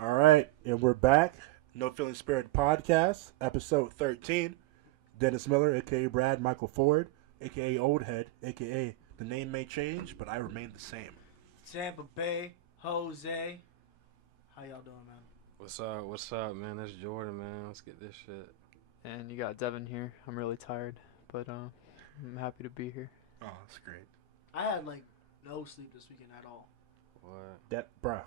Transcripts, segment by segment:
All right, and we're back. No Feeling Spirit Podcast, episode 13. Dennis Miller, a.k.a. Brad Michael Ford, a.k.a. Old Head, a.k.a. the name may change, but I remain the same. Tampa Bay, Jose. How y'all doing, man? What's up, man? That's Jordan, man. Let's get this shit. And you got Devin here. I'm really tired, but I'm happy to be here. Oh, that's great. I had, no sleep this weekend at all. What? Bruh,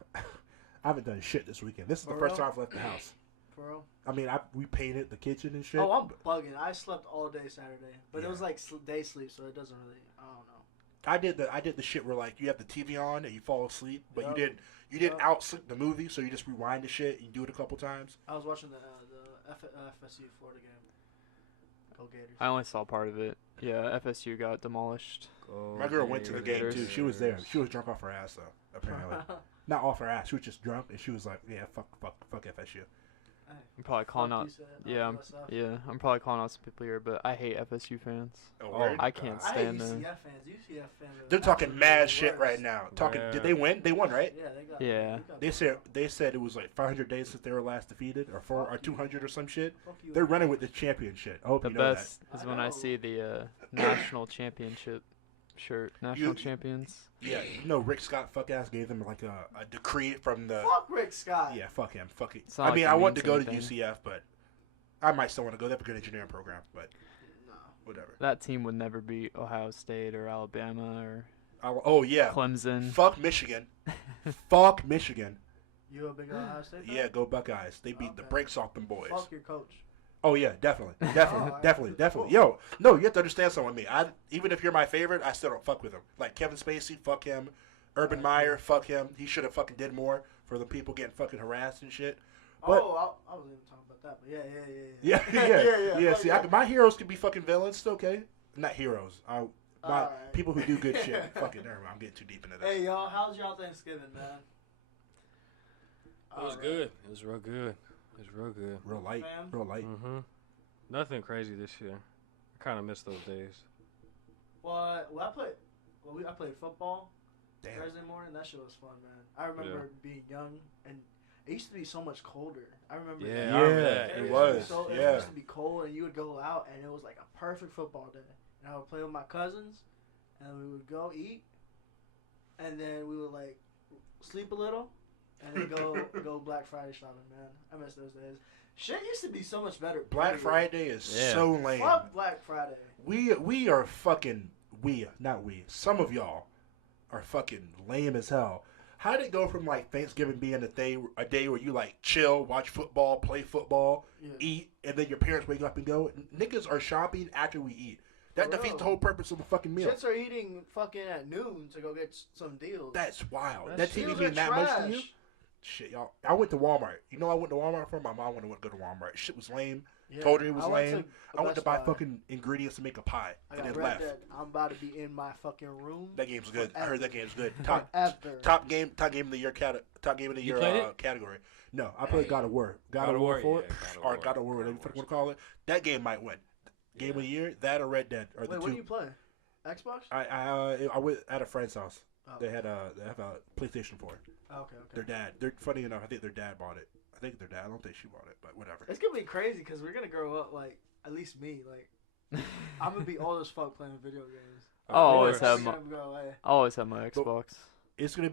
I haven't done shit this weekend. This is For the first real? time I've left the house. For real? I mean, we painted the kitchen and shit. Oh, I'm bugging. I slept all day Saturday. But Yeah. it was day sleep, so it doesn't really, I don't know. I did the shit where you have the TV on and you fall asleep, but Yup. you didn't Yup. outsleep the movie, so you just rewind the shit and you do it a couple times. I was watching the FSU Florida game. Go Gators. I only saw part of it. Yeah, FSU got demolished. My girl went to the game too. Gators. She was there. She was drunk off her ass though. Apparently, not off her ass. She was just drunk and she was like, "Yeah, fuck FSU." I'm probably calling out. I'm probably calling out some people here, but I hate FSU fans. Oh, word? I can't I hate stand UCF them. fans. UCF fans. They're talking mad shit right now. Did they win? They won, right? Yeah, they got. Yeah. They said it was 500 days since they were last defeated, or 200 or some shit. Fuck you. They're running with the championship. I hope The you know best that. is I when I know. see the national championship shirt. National champions. that. Yeah, Rick Scott fuck ass gave them a decree from the. Fuck Rick Scott. Yeah, fuck him. Fuck it. It's not I like mean, it I want to means go anything. to UCF, but I might still want to go. They have a good engineering program, but No. whatever. That team would never beat Ohio State or Alabama or Oh yeah. Clemson. Fuck Michigan. Fuck Michigan. You a big Ohio State fan? Yeah, go Buckeyes. They beat the Okay. brakes off them boys. Fuck your coach. Oh yeah, definitely. Alright. Definitely. Yo, no, you have to understand something with me. Even if you're my favorite, I still don't fuck with him. Like Kevin Spacey, fuck him. Urban Meyer, fuck him. He should have fucking did more for the people getting fucking harassed and shit. But, I wasn't even talking about that, but yeah. yeah. Fuck See, yeah. my heroes can be fucking villains. It's okay. Not heroes. Alright. People who do good shit. Fucking never mind. I'm getting too deep into that. Hey y'all, how's y'all Thanksgiving, man? It was good. It was real good. It was real good. Real light. Fam? Real light. Mm-hmm. Nothing crazy this year. I kind of miss those days. Well, I played football Damn. Thursday morning. That shit was fun, man. I remember being young, and it used to be so much colder. I remember. Yeah, Yeah, I remember that. it Yeah. was. It Yeah. used to be cold, and you would go out, and it was like a perfect football day. And I would play with my cousins, and we would go eat, and then we would sleep a little, and then go Black Friday shopping, man. I miss those days. Shit used to be so much better. Black period. Friday is Yeah. so lame. Fuck Black Friday. We are fucking not we. Some of y'all are fucking lame as hell. How did it go from Thanksgiving being a day where you chill, watch football, play football, Yeah. eat, and then your parents wake up and go? Niggas are shopping after we eat. That For defeats real. the whole purpose of the fucking meal. Shits are eating fucking at noon to go get some deals. That's wild. That That shit- TV Deals mean are that much to you? trash. Shit, y'all. I went to Walmart. You know I went to Walmart for? My mom wanted to go to Walmart. Shit was lame. Yeah. Told her it was I went lame. to I went to Best buy Buy. fucking ingredients to make a pie. I And got then Red left. Dead. I'm about to be in my fucking room. That game's good. I heard that game's good. Forever. Top game of the year top game of the You year played it? category. No, I played God of War. God of War 4 or God of War, whatever you fucking want to call it. That game might win. Game of the year, that or Red Dead are the Wait, two. what do you play? Xbox? I went at a friend's house. Oh. They have a PlayStation 4. Okay. Their dad. They're funny enough. I think their dad bought it. I think their dad. I don't think she bought it, but whatever. It's gonna be crazy because we're gonna grow up at least me, I'm gonna be old as fuck playing video games. I'll always course. have We're my gonna go away. Xbox. It's gonna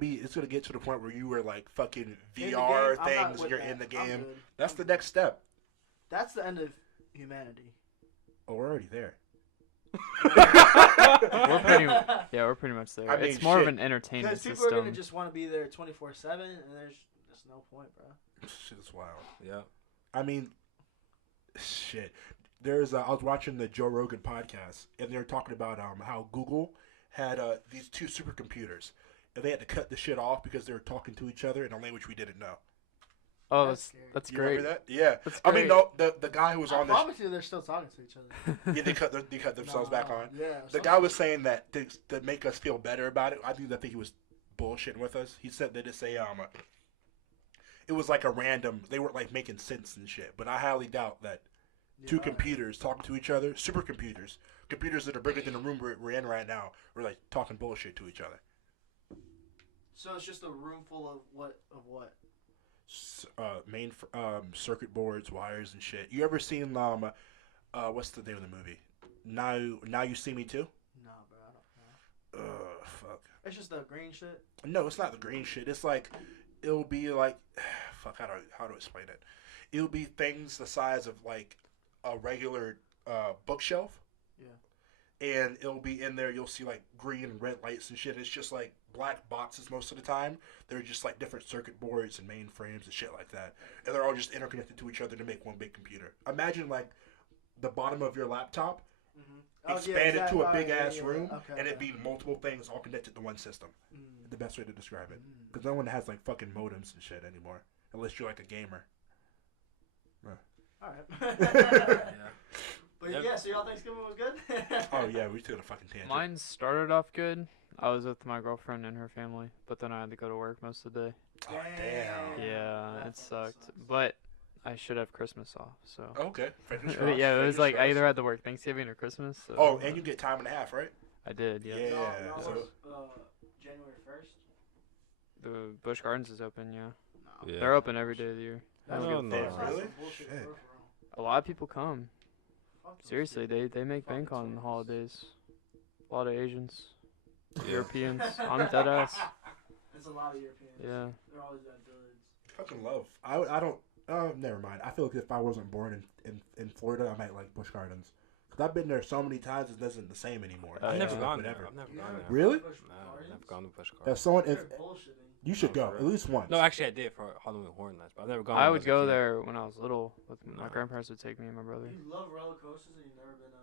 get to the point where you were fucking In the VR game, I'm not things. with You're that. in the I'm game. good. That's the next step. That's the end of humanity. Oh, we're already there. We're pretty much there. I mean, it's more of shit. an entertainment Because people system. are gonna just want to be there 24/7, and there's no point, bro. Shit is wild. Yeah. I mean, shit. I was watching the Joe Rogan podcast, and they were talking about how Google had these two supercomputers, and they had to cut the shit off because they were talking to each other in a language we didn't know. Oh, That's that's scary. that's You great. remember that? Yeah. That's I mean, great. no, the guy who was I on the promise you, they're still talking to each other. yeah, they cut themselves back on. Yeah. The guy was saying that to make us feel better about it. I think he was bullshitting with us. He said that it's it was like a random. They weren't making sense and shit. But I highly doubt that two computers talking to each other, supercomputers, computers that are bigger than the room we're in right now. We're like talking bullshit to each other. So it's just a room full of what? Main circuit boards, wires, and shit. You ever seen what's the name of the movie? Now You See Me Too? No, bro, I don't know. Fuck. It's just the green shit. No, it's not the green shit. It's like it'll be like, fuck. How to explain it? It'll be things the size of like a regular bookshelf. Yeah. And it'll be in there. You'll see like green and red lights and shit. It's just like black boxes most of the time. They're just like different circuit boards and mainframes and shit like that. And they're all just interconnected to each other to make one big computer. Imagine like the bottom of your laptop expanded to a big ass room, and it'd be multiple things all connected to one system. The best way to describe it, because no one has like fucking modems and shit anymore, unless you're like a gamer. All right. But yeah, so y'all Thanksgiving was good? Oh yeah, we took a fucking tangent. Mine started off good. I was with my girlfriend and her family, but then I had to go to work most of the day. Oh, damn. Yeah, it sucked. But I should have Christmas off, so. Okay. Yeah, it was like I either had to work Thanksgiving or Christmas. So. Oh, and you get time and a half, right? I did, yeah. Yeah. No, So, January 1st? The Busch Gardens is open, yeah. No. Yeah. They're open every day of the year. No, Don't give a no. fuck. That's Really? some bullshit Shit. for real. A lot of people come. Fuck them Seriously, shit. they make bank on the holidays. A lot of Asians, Yeah. Europeans. I'm dead ass. There's a lot of Europeans. Yeah. They're always at village. fucking love. I don't. Never mind. I feel like if I wasn't born in Florida, I might like Busch Gardens. Because I've been there so many times, it isn't the same anymore. I've never Yeah. gone there. Whatever. I've never You gone never there. Really? Busch No, I've Gardens? never gone to Busch If Gardens. someone, They're if bullshitting. you should Oh, go for at real? least once. No, actually, I did for Halloween Horror Nights, but I've never gone. I when would was a go kid. there when I was little. With my No. grandparents would take me and my brother. You love roller coasters and you've never been to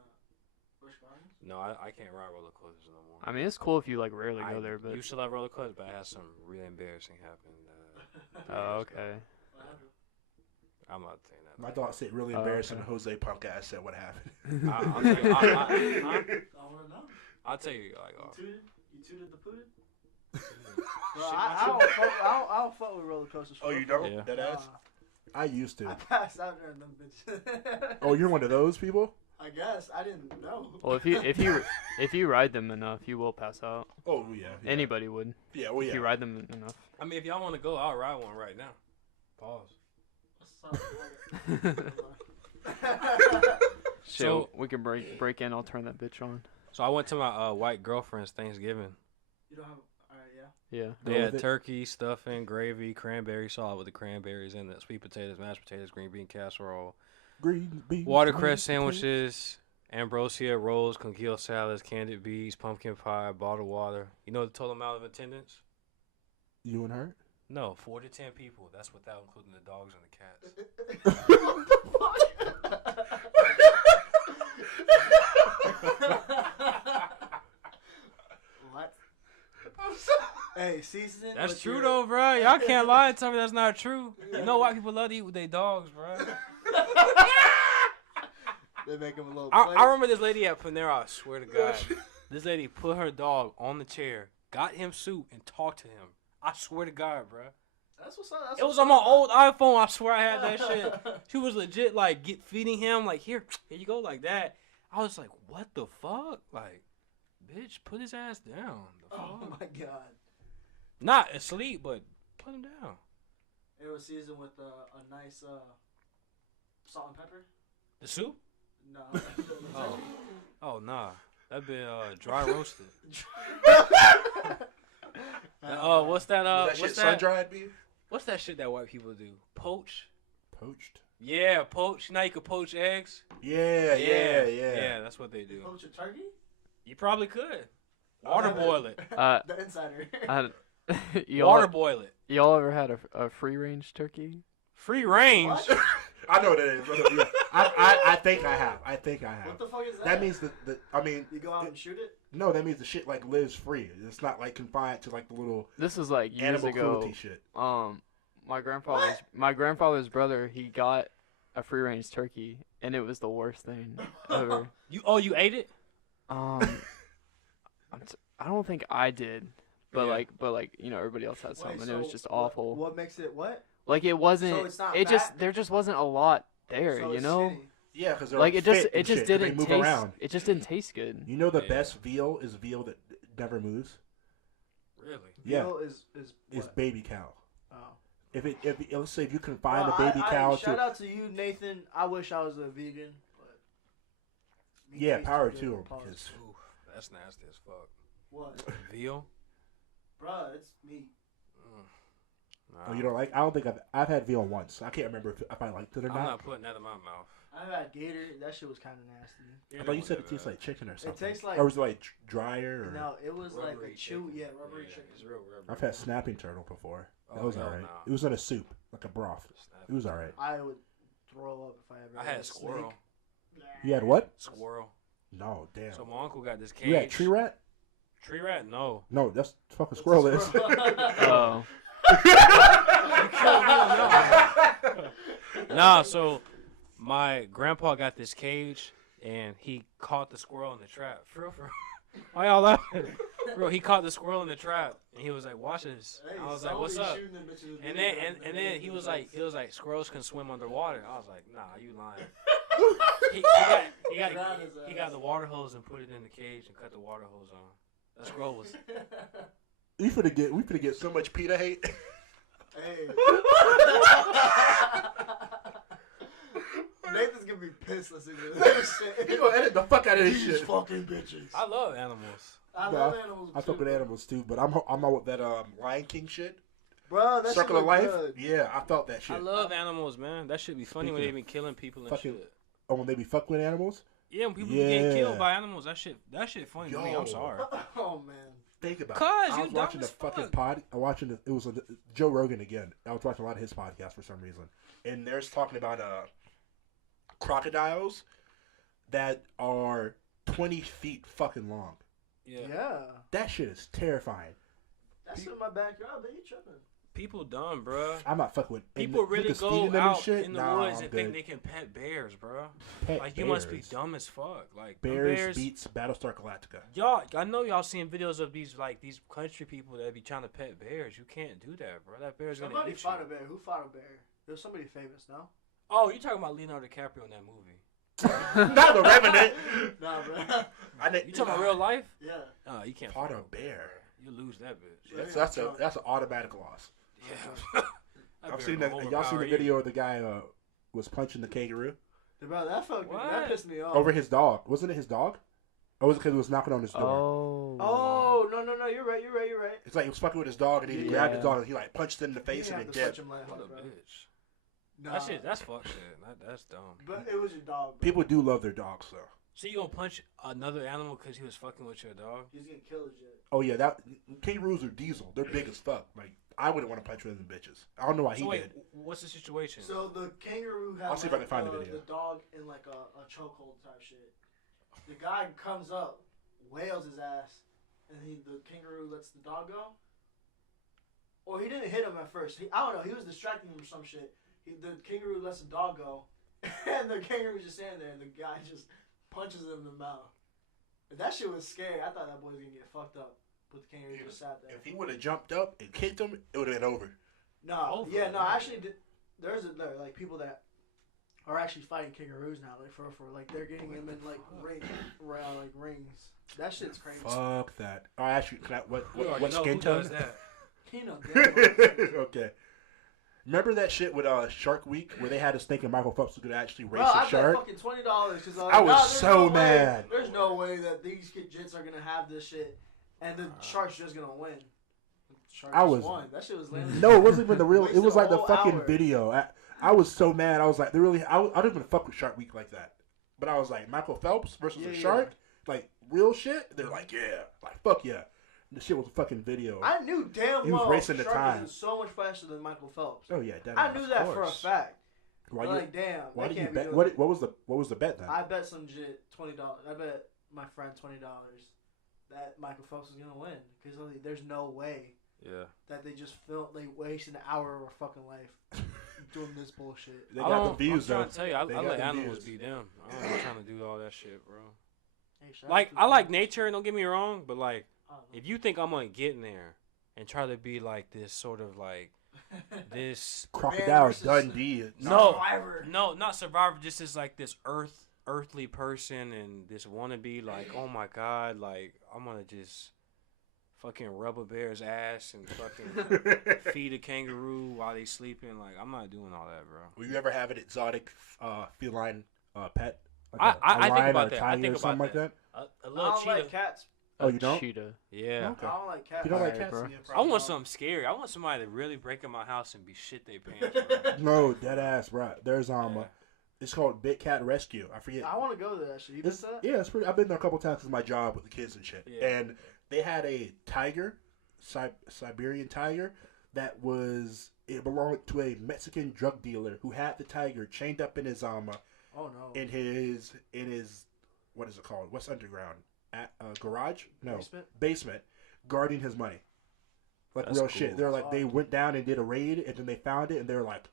Busch Gardens? No, I can't ride roller coasters no more. I mean, it's cool if you like rarely I go there, but. used to love roller coasters, but I had some really embarrassing happen. Oh, okay. What happened? I'm not saying that. My dog said really Oh, embarrassing. okay. Jose punk ass said what happened. I'll tell you, I want to know. I'll tell you, like, You tooted the pooted? shit, Bro, I don't fuck with roller coasters. Oh, you don't? Yeah. Dead ass? I used to. I passed out during them bitches. Oh, you're one of those people? I guess I didn't know. Well, if you ride them enough, you will pass out. Oh yeah. Anybody would. Yeah. Well, If yeah. you ride them enough. I mean, if y'all want to go, I'll ride one right now. Pause. Shit, So- we can break in. I'll turn that bitch on. So I went to my white girlfriend's Thanksgiving. You don't have. Alright, yeah. Yeah. They Go had with it. turkey, stuffing, gravy, cranberry sauce with the cranberries in it, sweet potatoes, mashed potatoes, green bean casserole, Green beans. watercress green potatoes. sandwiches, ambrosia rolls, congealed salads, candied beans, pumpkin pie, bottled water. You know the total amount of attendance? You and her? No, 4 to 10 people. That's without including the dogs and the cats. What? Hey, season. That's with true your- though, bro. Y'all can't lie and tell me that's not true. You know white people love to eat with their dogs, bro. They make them a little. I remember this lady at Panera. I swear to God, this lady put her dog on the chair, got him soup, and talked to him. I swear to God, bro. That's what's up. That's It was what's on my up. old iPhone. I swear I had that shit. She was legit like feeding him like here you go like that. I was like, what the fuck? Like, bitch, put his ass down. The Oh fuck? my god. Not asleep, but put him down. It was seasoned with a nice salt and pepper. The soup? No. Oh, oh nah, that been dry roasted. What's that? Was that What's shit that? sun dried beef? What's that shit that white people do? Poach? Poached. Yeah, poach. Now you can poach eggs. Yeah. Yeah, that's what they do. Poach a turkey? You probably could. Water boil it. The insider. Water boil it. Y'all ever had a free range turkey? Free range. What? I know what it is. I think I have. What the fuck is that? That means I mean, You go out and shoot it? no, that means the shit like lives free. It's not like confined to like the little This was like years animal ago. cruelty shit. My grandfather's brother, he got a free range turkey, and it was the worst thing ever. You ate it? I don't think I did, but Yeah. like you know, everybody else had some, Wait, and it was so just awful. What makes it what? Like it wasn't. So it's not it just fat? there just wasn't a lot there, So you it's know. shitty. Yeah, because Like it just didn't didn't taste. around. It just didn't taste good. You know the best veal is veal that never moves. Really? Veal is baby cow. Oh. If let's say if you can find a baby cow. Shout out to you, Nathan. I wish I was a vegan, but yeah, power to him because that's nasty as fuck. What? Veal? Bruh, it's meat. Nah. Oh, you don't like? I don't think I've had veal once. I can't remember if I liked it or not. I'm not putting that in my mouth. I've had gator. That shit was kind of nasty. I thought you said it tastes like chicken or something. It tastes like. Or was it like drier? Or? No, it was like a Rubbery chew. chicken. Yeah, rubbery chicken. It's real rubbery. I've had snapping turtle before. That Oh, was hell alright. no. It was in a soup, like a broth. It was alright. I would throw up if I ever. I had squirrel. You had what? Squirrel. No, damn. So my uncle got this cage. You had tree rat? Tree rat? No. No, that's fucking squirrel is. Oh. Nah, so my grandpa got this cage and he caught the squirrel in the trap. For real. Why y'all laughing? Bro, he caught the squirrel in the trap and he was like, "Watch this." Hey, I was like, "What's up?" And then then he was like, "Squirrels can swim underwater." I was like, "Nah, you lying." He got the water hose and put it in the cage and cut the water hose on. That squirrel was. We finna get so much PETA hate. Hey. Nathan's gonna be pissed listening to this shit. He gonna edit the fuck out of this These shit. fucking bitches. I love animals. I love animals. I fuck with animals too, but I'm on with that Lion King shit. Bro, that Circle of Life. Good. Yeah, I felt that shit. I love animals, man. That should be funny when they be killing people and fucking- shit. Oh, when they be fucking with animals? Yeah, when people be getting killed by animals, that shit funny to me. Yo. I'm sorry. Oh man. Think about it. Cause I you was dumb watching the as fucking fuck. it was Joe Rogan again. I was watching a lot of his podcasts for some reason. And there's talking about crocodiles that are 20 feet fucking long. Yeah. That shit is terrifying. That's in my backyard, but you tripping. People dumb, bruh. I'm not fucking with People really niggas go feeding them out and shit. in the Nah, woods I'm and think good. they can pet bears, bruh. Pet Like, you must be bears. dumb as fuck. Like, them Bears beats Battlestar Galactica. Y'all, I know y'all seen videos of these country people that be trying to pet bears. You can't do that, bro. That bear's gonna Somebody eat fought you. a bear. Who fought a bear? There was somebody famous, no? Oh, you talking about Leonardo DiCaprio in that movie? Not the Revenant. Nah, bro. You talking about real life? Yeah. Oh, you can't. Fought fight a bear. You lose that bitch. That's an automatic loss. Yeah. That I've bear seen gonna that. Y'all seen the overpower you. video of the guy was punching the kangaroo Bro, that pissed me off. over his dog? Wasn't it his dog? Or was it because he was knocking on his door? Oh, no, you're right. It's like he was fucking with his dog and he grabbed his dog and he like punched it in the face You and didn't then have to dipped. switch him What last, a bro. bitch. Nah. That's fuck shit. That's dumb. But it was your dog, bro. People do love their dogs though. So you gonna punch another animal because he was fucking with your dog? He's gonna kill his shit. Oh yeah, that kangaroos are diesel. They're big as fuck. Like I wouldn't want to punch one of them bitches. I don't know why he So wait, did. what's the situation? So the kangaroo had I'll see if I can find the video. the dog in like a chokehold type shit. The guy comes up, wails his ass, and the kangaroo lets the dog go. Or he didn't hit him at first. I don't know. He was distracting him or some shit. The kangaroo lets the dog go, and the kangaroo was just standing there, and the guy just punches him in the mouth. And that shit was scary. I thought that boy was gonna get fucked up. But the kangaroo just sat there. If he would have jumped up and kicked him, it would have been over. No, actually, there's like people that are actually fighting kangaroos now, like for like they're getting them in like rings. That shit's crazy. Fuck that. Oh, actually, can I, what We already what know skin who tone? does that. You know, damn well. Okay. Remember that shit with Shark Week where they had us thinking Michael Phelps was gonna actually race Bro, a I shark? bet fucking $20 because I was so mad. There's no way that these jits are gonna have this shit, and the shark's just gonna win. Shark I just was- won. That shit was landing. No, it wasn't even the real. It Wasted was a like the whole fucking hour. video. I was so mad. I was like, they really. I don't even fuck with Shark Week like that. But I was like, Michael Phelps versus a shark, like real shit. They're like, yeah, like fuck yeah. The shit was a fucking video. I knew damn He was well racing the shark time. was so much faster than Michael Phelps. Oh yeah, I knew that for a fact. Why But you? like, damn. Why they did you can't be bet? doing What was the bet then? I bet some shit $20. I bet my friend $20 that Michael Phelps was gonna win because there's no way Yeah. that they just wasted an hour of our fucking life doing this bullshit. They got the views I'm though. trying to tell you, I They let got the animals views. be them. I'm not trying to do all that shit, bro. Hey, shout Like, out to I like them. nature, don't get me wrong, but like, I don't know. if you think I'm gonna get in there and try to be like this sort of like this Crocodile versus Dundee. No. Survivor. no, not survivor. Just is like this earthly person and this wannabe. Like, oh my god, like I'm gonna just fucking rub a bear's ass and fucking feed a kangaroo while they sleeping. Like, I'm not doing all that, bro. Will you ever have an exotic feline pet? I think lion about or a that. I tiger think or something about like that. A I little don't cheetah. like cats. Oh, you don't? Cheetah. Yeah. Okay. I don't like cats. You don't like Alright, cats? bro. I want something scary. I want somebody to really break in my house and be shit they pants, bro. No, dead ass, bro. There's Yeah. it's called Big Cat Rescue. I forget. I want to go there. Actually, you been to that? Yeah, it's pretty. I've been there a couple times with my job with the kids and shit. Yeah. And they had a tiger, Siberian tiger, it belonged to a Mexican drug dealer who had the tiger chained up in his Oh no. in his what is it called? What's underground? Garage? No, basement, guarding his money. Like That's real cool. shit. They're like they went down and did a raid, and then they found it, and they're like,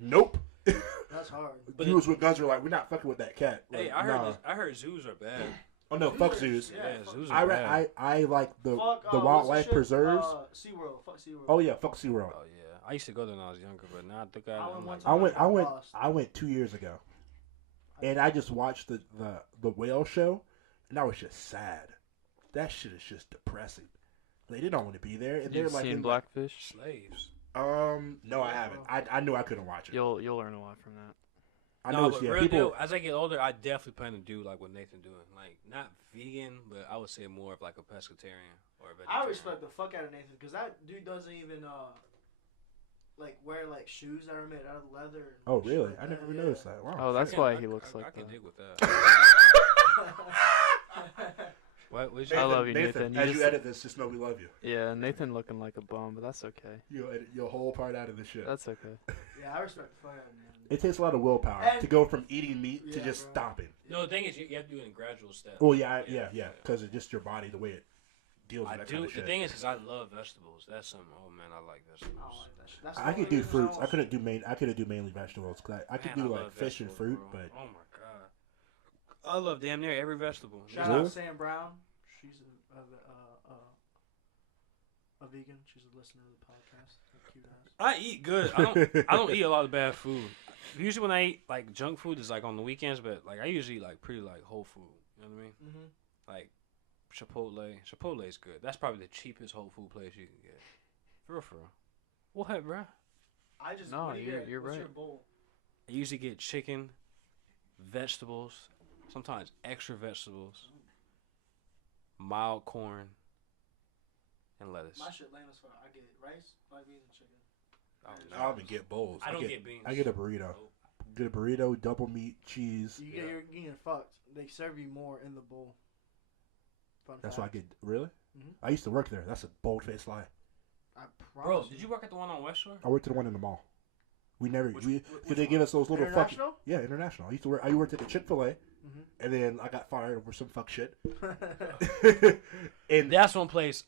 nope. That's hard. But Dudes with guns were like, we're not fucking with that cat. Like, Hey, I heard nah. I heard zoos are bad. Oh no, fuck zoos. Yeah, fuck- zoos are bad. I like the Fuck, wildlife what's the shit? preserves. SeaWorld. Fuck SeaWorld. Oh yeah, fuck SeaWorld. Oh yeah, I used to go there when I was younger, but now I think I I'm went like, one time. I went 2 years ago, and I just watched the whale show, and I was just sad. That shit is just depressing. Like, they don't want to be there, and You they're like seen in Blackfish? slaves. no, I haven't. I knew I couldn't watch it. You'll learn a lot from that. I No, know but it's, yeah, real people. deal. As I get older, I definitely plan to do like what Nathan doing, like not vegan, but I would say more of like a pescatarian or a vegetarian. I respect the fuck out of Nathan because that dude doesn't even like wear like shoes that are made out of leather. And Oh shit really? like I that, never yeah. noticed that. Wow. Oh, that's Yeah, why I- he looks I like can that. dig with that. What? What'd you I say? love you, Nathan. You As just- you edit this, just know we love you. Yeah, Nathan looking like a bum, but that's okay. You'll edit your whole part out of this shit. That's okay. Yeah, I respect the fuck out of him. It takes a lot of willpower And- to go from eating meat to Yeah, just bro. stopping. No, the thing is, you have to do it in gradual steps. Oh yeah, because it's just your body, the way it deals with I that do. kind of The shit. thing is, I love vegetables. That's something. Oh man, I like I vegetables. don't like that shit. That's the I could only do reason fruits. I I couldn't do main. I couldn't do mainly vegetables. Cause I could Man, do I like love fish and vegetables, fruit, bro. but Oh my god, I love damn near every vegetable. Shout Really? out Sam Brown. She's a vegan. She's a listener to the podcast. Cute ass. I eat good. I don't eat a lot of bad food. Usually when I eat like junk food is like on the weekends, but like I usually eat like pretty like whole food. You know what I mean? Mm-hmm. Like Chipotle. Chipotle is good. That's probably the cheapest whole food place you can get. For real. What, bro? I just No, what do you get? you're What's right. your bowl? I usually get chicken, vegetables, sometimes extra vegetables, mild corn, and lettuce. My shit lame as fuck. I get rice, white beans, and chicken. I don't even get bowls. I don't get beans. I get a burrito. Get a burrito, double meat, cheese. You get you're getting fucked. They serve you more in the bowl. Fun That's fact. what I get. Really? Mhm. I used to work there. That's a bold-faced lie. I Bro, promise did you work at the one on West Shore? I worked at the one in the mall. We never. Which Cause they give us those little fucking. International? Yeah, international. I used to work. I worked at the Chick-fil-A, Mhm. and then I got fired over some fuck shit. Mm-hmm. and That's one place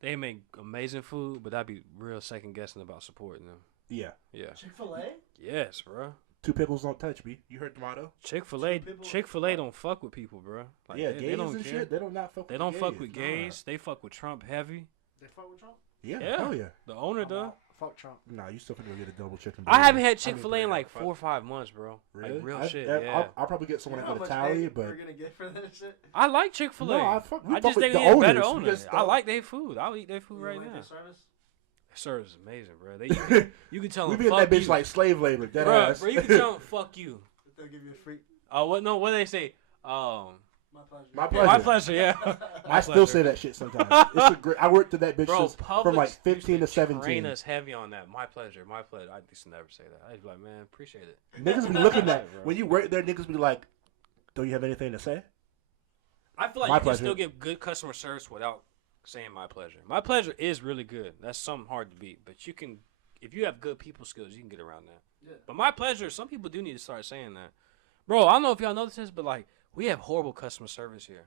they make amazing food, but I'd be real second guessing about supporting them. yeah, Yeah. Chick-fil-A? Yes, bro. two pickles don't touch me. You heard the motto? Chick-fil-A don't fuck with people, bro. Like, Yeah, they gays don't and care. shit. They don't not fuck. They with don't gays. fuck with Nah. gays. They fuck with Trump heavy. They fuck with Trump? Yeah, Yeah. hell yeah. The owner I'm does. out. Fuck Trump. Nah, you still finna go get a double chicken. I burrito. haven't had I mean, Chick-fil-A in burrito, like fuck. 4 or 5 months, bro. Really? Like real I- shit. I- Yeah. I'll probably get someone You at know the how much tally, hate but we're gonna get for that shit? I like Chick-fil-A. No, I fuck- we I fuck just with think the they need better owners. We owners. just I don't- like their food. I'll eat their food You right like now. their service? Service is amazing, bro. You can tell we them be in fuck that bitch you. like slave labor, dead bro, ass. bro, you can tell them fuck you. They'll give you a free. Oh, what? No, what do they say? My pleasure. My Yeah, my pleasure. pleasure. Yeah. I still say that shit sometimes. It's a great. I worked at that bitch Bro, since from like Publix 15 to used 17. Train us heavy on that. My pleasure. My pleasure. I used to never say that. I'd be like, man, appreciate it. Niggas be looking at Bro. when you work there. Niggas be like, "Don't you have anything to say?" I feel like My you can pleasure. still get good customer service without saying my pleasure. My pleasure is really good. That's something hard to beat. But you can, if you have good people skills, you can get around that. Yeah. But my pleasure, some people do need to start saying that. Bro, I don't know if y'all notice this, but like, we have horrible customer service here.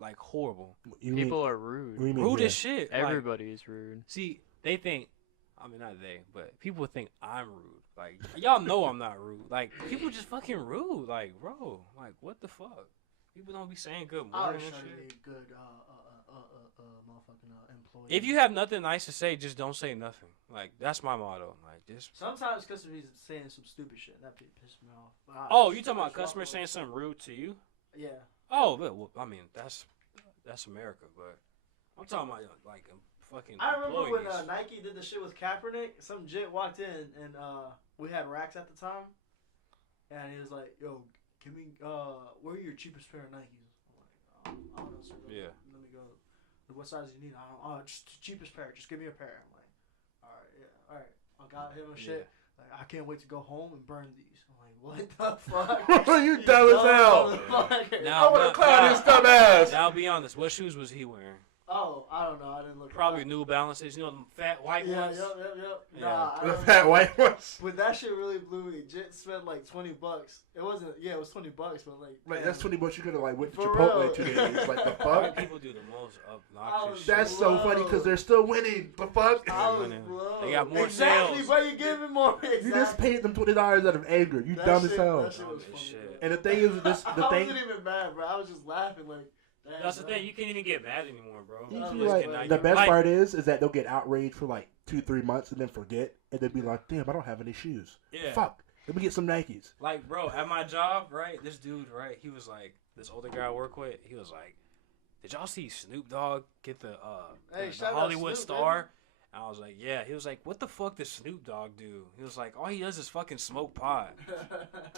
Like, horrible. You People mean, are what do rude. you mean, Rude yeah? as shit. Like, Everybody is rude. see, they think, I mean, not they, but people think I'm rude. Like, y'all know I'm not rude. Like, people just fucking rude. Like, bro, like, what the fuck? People don't be saying good I morning always and try to shit. be good motherfucking employee. If you have nothing nice to say, just don't say nothing. Like that's my motto. Like just. Sometimes customers saying some stupid shit that pisses me off. Oh, you talking about customers saying something rude to you? Yeah. Oh, but well, I mean that's America, but I'm talking about like fucking. I remember employees. when Nike did the shit with Kaepernick. Some jit walked in and we had racks at the time, and he was like, "Yo, give me where are your cheapest pair of Nikes?" I'm like, I don't know, sir. Yeah. Let me go. What size do you need? I don't know. Just the cheapest pair. Just give me a pair. I'm like, all right, yeah, all right. I got him a shit. Like, I can't wait to go home and burn these. I'm like, what the fuck? You dumb as hell. Now, I want to clown this dumb ass. Now, I'll be honest. What shoes was he wearing? Oh, I don't know. I didn't look. Probably New Balances. You know, them fat white ones. Yep. Yeah. Nah, The fat white ones. But that shit really blew me. Jit spent like $20. It wasn't. Yeah, it was $20, but like. Like that's $20 you could have like went to For Chipotle real. 2 days. Like the White fuck. people do the most obnoxious shit. That's so funny because they're still winning. The fuck. I was Winning. blown. They got more exactly, sales. but you giving more. Exactly. You just paid them $20 out of anger. You That dumb shit- as hell. That shit was Dumb as funny, shit. bro. And the thing is, the I thing. wasn't even mad, bro. I was just laughing like. Damn, That's the bro. thing. You can't even get mad anymore, bro. You That's see, what's like, getting out the you. best Like, part is that they'll get outraged for like 2-3 months and then forget and then be like, damn, I don't have any shoes. Yeah. Fuck. Let me get some Nikes. Like, bro, at my job, right? This dude, right? He was like, this older guy I work with. He was like, did y'all see Snoop Dogg get the Hey, the shout out Hollywood Snoop, Star? And I was like, yeah. He was like, what the fuck does Snoop Dogg do? He was like, all he does is fucking smoke pot.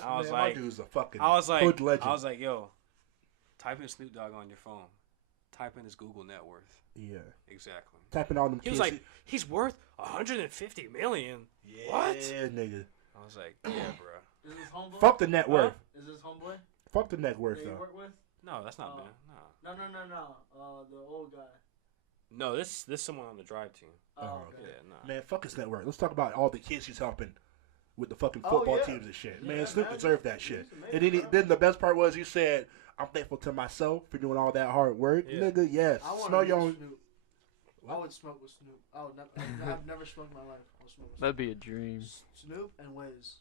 I was Man, like, my dude's a fucking I was like, hood legend. I was like, yo, type in Snoop Dogg on your phone. Type in his Google net worth. yeah. Exactly. Tapping all them He kids. was like, he's worth 150 million. yeah, what? nigga. I was like, yeah, bro. Is this homeboy? Fuck the net worth. Is this homeboy? Fuck the net worth, That you though. work with? No, that's not Oh. bad. No. No. The old guy. No, this someone on the drive team. Oh, Oh, okay. Yeah, no. Man, fuck his net worth. Let's talk about all the kids he's helping with the fucking Oh, football yeah. teams and shit. Yeah, Man, Snoop man. deserved that He's shit. amazing, And then, bro. then the best part was he said, I'm thankful to myself for doing all that hard work. Yeah. Nigga, yes. I want Smell to your meet own. Snoop. I would smoke with Snoop. I've never smoked in my life. I would smoke with That'd be a dream. Snoop and Wiz.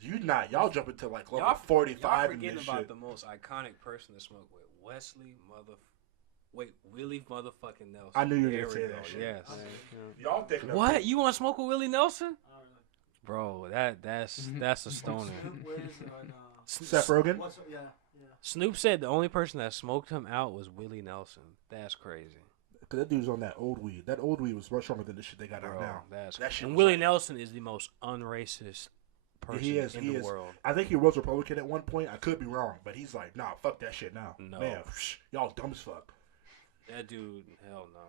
You not. Y'all jumping to like level Y'all 45 and forgetting this about shit. the most iconic person to smoke with, Willie motherfucking Nelson. I knew you were There gonna say we that go, shit. Yes. Y'all thinking of What? You want to smoke with Willie Nelson? I don't know. Bro, that's a stoner. Snoop, Wiz, and Seth Rogen? yeah. Snoop said the only person that smoked him out was Willie Nelson. That's crazy. Because that dude's on that old weed. That old weed was much stronger than the shit they got Bro, out now. that's That shit and was Willie like- Nelson is the most unracist person He is, in he the is. world. I think he was Republican at one point. I could be wrong, but he's like, nah, fuck that shit now. No. Man, y'all dumb as fuck. That dude, hell no.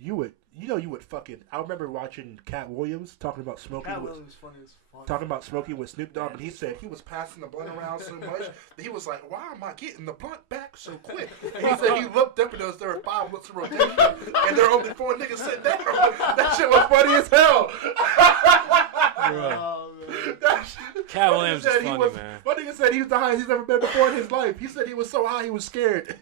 You would fucking. I remember watching Cat Williams talking about smoking Cat with Williams funny as fuck. talking about smoking with Snoop Dogg, and he said he was passing the blunt around so much that he was like, "Why am I getting the blunt back so quick?" And he said he looked up and there were 5 blunts in rotation, and there were only 4 niggas sitting down. That shit was funny as hell. Oh, man. That shit- Cat my nigga Williams said is he funny, was- man. My nigga said he was the highest he's ever been before in his life. He said he was so high he was scared.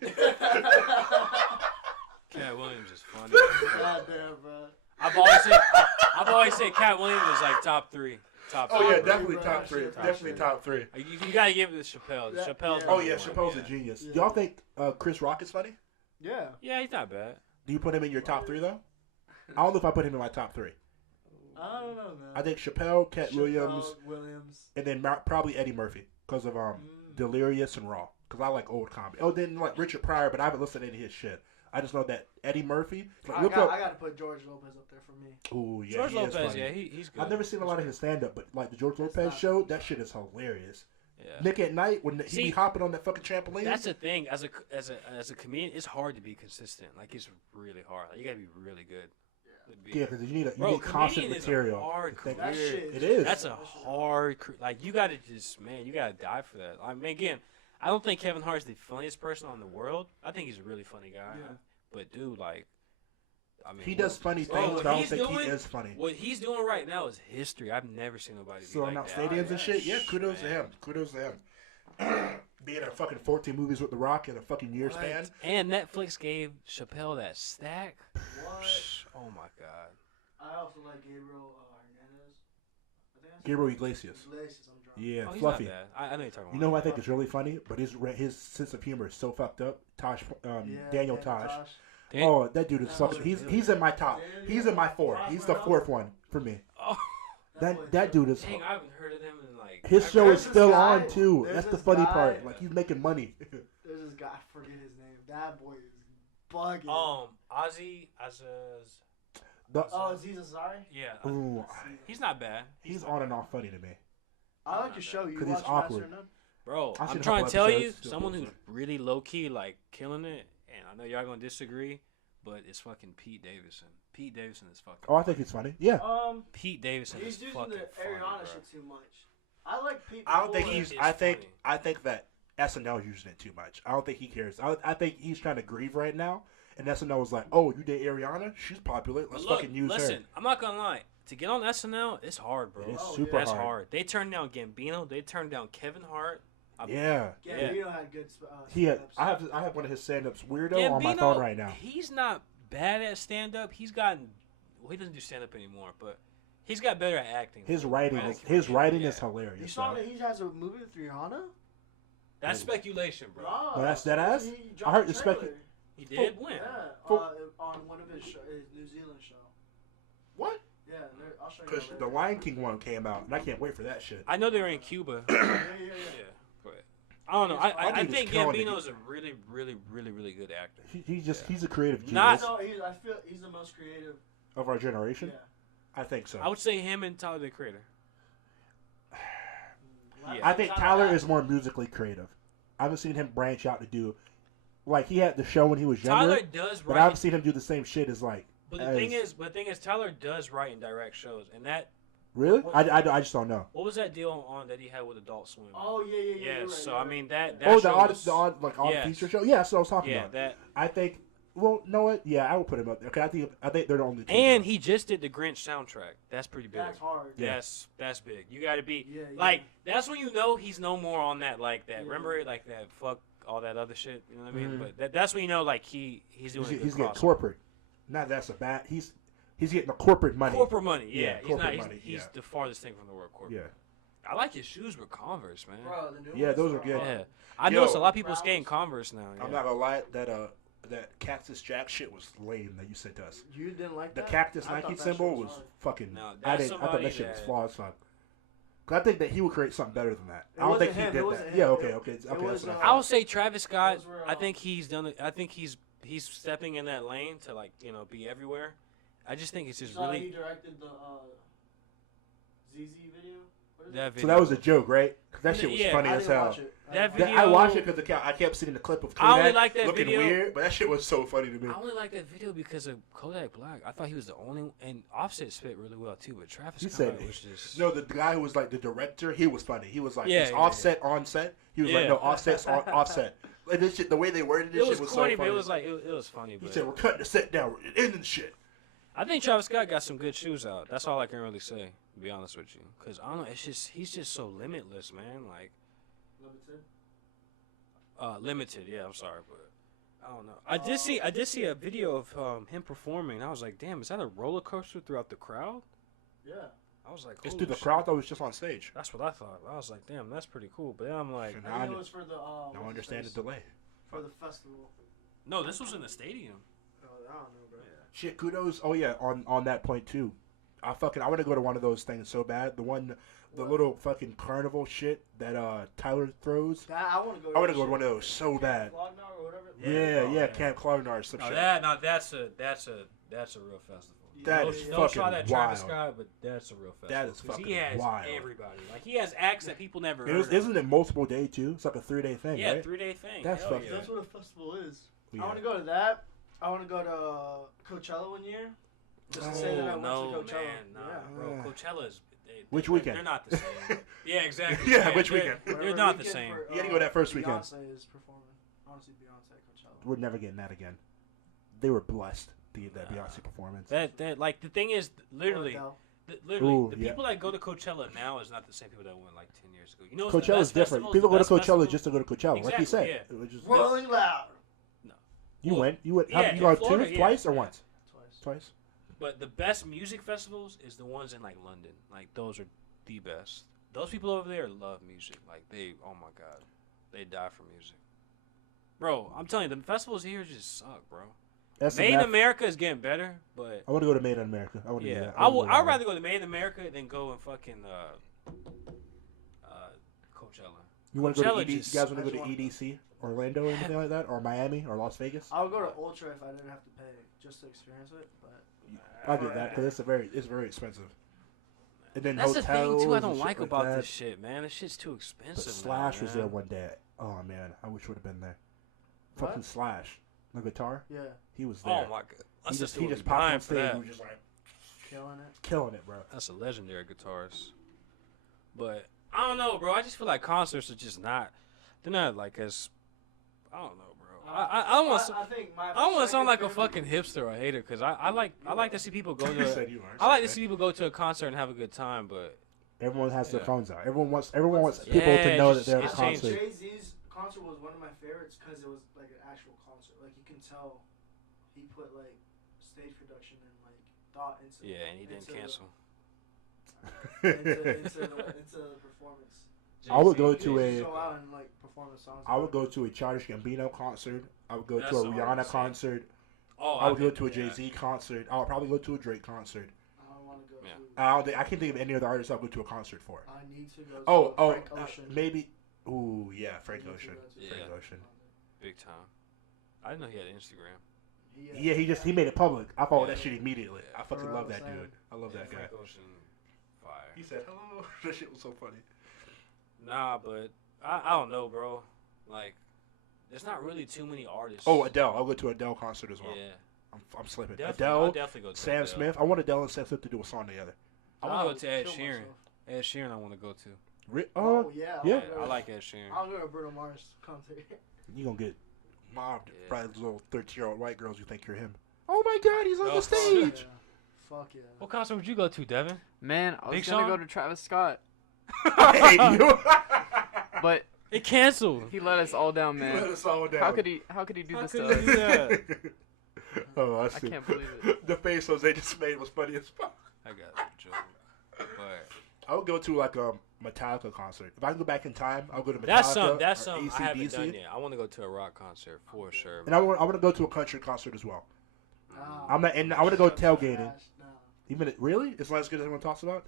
Cat Williams is funny. Goddamn, bro. I've always said Cat Williams is like top 3. Top Oh yeah, three. definitely bro. top 3. Top Definitely three. top 3. You gotta give it to Chappelle. Yeah, Chappelle's yeah. Oh number yeah, one, Chappelle's yeah. a genius. Yeah. Y'all think Chris Rock is funny? Yeah. Yeah, he's not bad. Do you put him in your top 3 though? I don't know if I put him in my top 3. I don't know, man. I think Chappelle, Cat Chappelle, Williams, and then probably Eddie Murphy because of Delirious and Raw. Because I like old comedy. Oh, then like Richard Pryor, but I haven't listened to any of his shit. I just know that Eddie Murphy. Like, I got to put George Lopez up there for me. Ooh, yeah, George he is Lopez, funny. yeah, he's good. I've never seen a lot of his stand up, but like the George Lopez not- show, that shit is hilarious. Yeah. Nick at Night when he See, be hopping on that fucking trampoline. That's the thing. As a comedian, it's hard to be consistent. Like it's really hard. Like, you gotta be really good. Yeah, because you need Bro, constant comedian is a material. hard to think- That career. shit It is. That's a hard. Like you gotta just you gotta die for that. I mean, again, I don't think Kevin Hart's the funniest person in the world. I think he's a really funny guy. Yeah. But dude, like, I mean, He does funny Bro, things, what but I don't he's think he doing- is funny. What he's doing right now is history. I've never seen nobody be Selling like out that. stadiums and shit. Yeah, Sheesh, kudos to man. him. Kudos to him. Being in fucking 14 movies with The Rock in a fucking year span. And Netflix gave Chappelle that stack. What? Oh my god. I also like Gabriel Hernandez. I think that's Gabriel Iglesias. Iglesias, I'm drunk. Yeah, Oh, he's Fluffy. not bad. I know you're talking about. You know who I think is really funny, but his sense of humor is so fucked up. Daniel Tosh. Oh, that dude is That fucking. was He's in my top. He's in my 4. He's the 4th one for me. Oh, That dude is. dang, I haven't heard of them in like. His show There's is this still guy- on too. there's That's the this funny guy- part. Like he's making money. There's this guy. I forget his name. That boy is bugging. Ozzy, Azaz. Oh, Aziz Ansari? Yeah. Ooh, He's not bad. he's on and off funny to me. I like your show. You 'Cause watch he's awkward. Master of None? Bro, I've seen I'm a trying couple to tell you, episodes, still someone cool, who's really low key, like killing it, and I know y'all gonna disagree, but it's fucking Pete Davidson. Pete Davidson is fucking. Oh, I think he's funny. Yeah. Pete Davidson He's is using fucking the funny, Ariana bro. shit too much. I like Pete. I don't think before. he's. It's I funny. think that SNL is using it too much. I don't think he cares. I think he's trying to grieve right now, and SNL was like, "Oh, you date Ariana? She's popular. Let's Look, fucking use listen, her." I'm not gonna lie. To get on SNL, it's hard, bro. It's Oh, super That's hard. hard. They turned down Gambino. They turned down Kevin Hart. Yeah. Gambino had good. He had. stand-ups. I have one of his stand-ups, Weirdo, on my phone right now. He's not bad at stand up. He's gotten. Well, he doesn't do stand up anymore, but he's got better at acting. His bro. writing Bro. is hilarious. You saw that he has a movie with Rihanna? That's speculation, bro. No, that's dead ass? He I dropped heard a the spec- trailer. He did win. Yeah, on one of his New Zealand show. What? Yeah, I'll show you. Because that the later. Lion King one came out, and I can't wait for that shit. I know they're in Cuba. Yeah. Yeah, but I don't know. I dude is think killing it. Gambino's a really, really, really, really good actor. He's a creative genius Not- No, I feel he's the most creative. of our generation. Yeah. I think so. I would say him and Tyler the Creator. Yeah. I think Tyler is more musically creative. I haven't seen him branch out to do, like he had the show when he was younger. Tyler does but I write. haven't seen him do the same shit as like. But the thing is, Tyler does write and direct shows, and that Really? I just don't know. what was that deal on that he had with Adult Swim? Oh yeah. yeah. You're right, So you're I right. mean that. Oh, show was- the odd yes. feature show. Yeah, that's what I was talking Yeah, about. that. I think. Well, know what? Yeah, I will put him up there. Okay, I think they're the only two. And he just did the Grinch soundtrack. That's pretty big. That's hard. Yeah. That's big. You got to be Yeah. like that's when you know he's no more on that like that. Yeah. Remember like that fuck all that other shit. You know what I mean? Mhm. But that's when you know like he's doing. he's a good getting crossover. corporate. Not that's a bad. He's getting the corporate money. Corporate money. Yeah, Yeah, he's corporate not. money, He's yeah. the farthest thing from the word corporate. Yeah. I like his shoes with Converse, man. Bro, the new Yeah, ones those are good. Yeah, I Yo. noticed a lot of people Browns. skating Converse now. I'm yeah. not gonna lie. That Cactus Jack shit was lame that you sent us. You didn't like The that? cactus I Nike thought that symbol shit was hard. fucking. No, I that's thought that somebody shit was that- flawed as fuck. 'Cause I think that he would create something better than that. It I don't think wasn't he him, it did wasn't that. him. Yeah, okay, It- okay, it that's was, what I I thought. would say Travis Scott. Those were, I think he's done it. I think he's stepping in that lane to like be everywhere. I just think it's just So really he directed the ZZ video. What is that it? video. So that was a joke, right? 'Cause that shit was Yeah, funny I as didn't hell. watch it. That didn't watch video- I watched it because I kept seeing the clip of I only Kodak like that looking video- weird, but that shit was so funny to me. I only like that video because of Kodak Black. I thought he was the only, and Offset spit really well too. But Travis He Scott said- was just No, the guy who was like the director, he was funny. He was like, Yeah, "It's yeah, Offset on set." He was like, Yeah. "No, Offset's on Offset." Like this shit, the way they worded this it was shit was corny, so but funny. it was like it was funny. He But said, "We're cutting the set down, we're ending shit." I think Travis Scott got some good shoes out. That's all I can really say, to be honest with you. Because I don't know, he's just so limitless, man. Like limited, yeah. I'm sorry, but I don't know. I did see a video of him performing. And I was like, damn, is that a roller coaster throughout the crowd? Yeah. I was like, It's holy through the shit. crowd that was just on stage. That's what I thought. I was like, damn, that's pretty cool. But then I'm like, Shit. I think it was for the. Now I understand the delay. For the festival. no, this was in the stadium. Oh, I don't know, bro. Shit, kudos. Oh yeah, on that point too. I want to go to one of those things so bad. The What? little fucking carnival shit that Tyler throws. That, I want to go. I want to go to one of those so bad. Flognar or whatever. Yeah, yeah. Camp Cloudnar or some shit. That's a real festival. That no, is no fucking shot at Travis wild. Scott, but that's a real festival. That is 'Cause fucking he has wild. everybody. Like he has acts that people never heard. Isn't it multiple day too? It's like a 3-day thing, Yeah, right? 3-day thing. That's Hell fucking- yeah. That's what a festival is. Yeah. I want to go to that. I want to go to Coachella one year. Just to say that I went no, to Coachella. man, nah, Yeah. bro. Coachella's. Which weekend? They're not the same. Yeah, exactly. Yeah, which they're- weekend? They're Whatever not the weekend same. for, You gotta go that first weekend. Beyonce is performing. Honestly, Beyonce Coachella. We're never getting that again. They were blessed to get that Beyonce performance. That like the thing is literally. Adele. Ooh, The yeah. people that go to Coachella now is not the same people that went like 10 years ago. You know, Coachella's different. People go to Coachella just to go to Coachella, like you said. Exactly, It was just- Rolling Loud. you went. You went. Yeah, Have you gone in Florida, two, yeah, twice, or yeah. once? Twice. Twice. But the best music festivals is the ones in like London. Like those are the best. Those people over there love music. Like they, oh my god, they die for music. Bro, I'm telling you, the festivals here just suck, bro. Made in America is getting better, but I want to go to Made in America. I want to do that. I'd rather go to Made in America than go and fucking Coachella. You want to go to Coachella you guys want to go to EDC, Orlando, or anything like that, or Miami, or Las Vegas? I would go to Ultra if I didn't have to pay just to experience it, but I get that because it's very expensive. And then That's hotels the thing too. I don't and like shit about that. this shit, man. This shit's too expensive. But Slash now, was man. there one day. Oh man, I wish would have been there. What? Fucking Slash, the guitar. yeah, He was there. Oh my god, He just popped on stage and was just like killing it. bro. That's a legendary guitarist. But I don't know, bro. I just feel like concerts are just not. They're not like as. I don't know, bro. I don't want. I don't want to sound like a fucking hipster or hater because I like to see people go You to. said you are. I like to see people go to a concert and have a good time, but Everyone has their Yeah. phones out. Everyone wants people Yeah, to know that it's they're at a just- it's concert. Jay-Z's concert was one of my favorites because it was like an actual concert. Like you can tell, he put like stage production and like thought into. yeah, and he didn't into the- cancel. into the performance. I would go You to can just a go out and like perform the songs. I would go to a Childish Gambino concert. I would go That's to a so hard to Rihanna say. concert. Oh, I would go think- to a yeah. Jay-Z concert. I would probably go to a Drake concert. I don't want to go Yeah. to. I can't think of any other artists I'll go to a concert for. I need to go. Oh, to Frank Ocean. maybe. Ooh, yeah, Frank I need to Ocean. go to Yeah. Frank Ocean. Big time. I didn't know he had Instagram. Yeah, he made it public. I followed that Yeah. shit immediately. I fucking For love real, that same. dude. I love that guy. Frank Ocean, fire. He said hello. That shit was so funny. Nah, but I don't know, bro. Like, there's not really too many artists. Oh, Adele. I'll go to Adele concert as well. yeah. I'm slipping. Definitely, Adele, I'll definitely go to Sam Adele. Smith. I want Adele and Sam Smith to do a song together. I want to go to Ed Kill Sheeran. myself. Ed Sheeran, I want to go to. Oh yeah. yeah. I like Ed Sheeran. I'll go to Bruno Mars concert. You gonna get mobbed Yeah. by those little 13-year-old white girls who think you're him. Oh my God, he's on Oh, the stage. Yeah. Fuck yeah. What concert would you go to, Devin? Man, I was Big gonna Sean? go to Travis Scott, I hate you. but It canceled. he let us all down, Let man. us all down. How could he do How this could to he do us? that? Oh, I can't believe it. The face Jose just made was funny as fuck. I got a joke. But I would go to like a Metallica concert. If I can go back in time, I'll go to Metallica. that's or something I haven't AC/DC. done yet. I want to go to a rock concert for sure. And I want to go to a country concert as well. Nah. I'm not, and I want to go tailgating. Trash, nah. Even really, it's not as good as everyone talks about.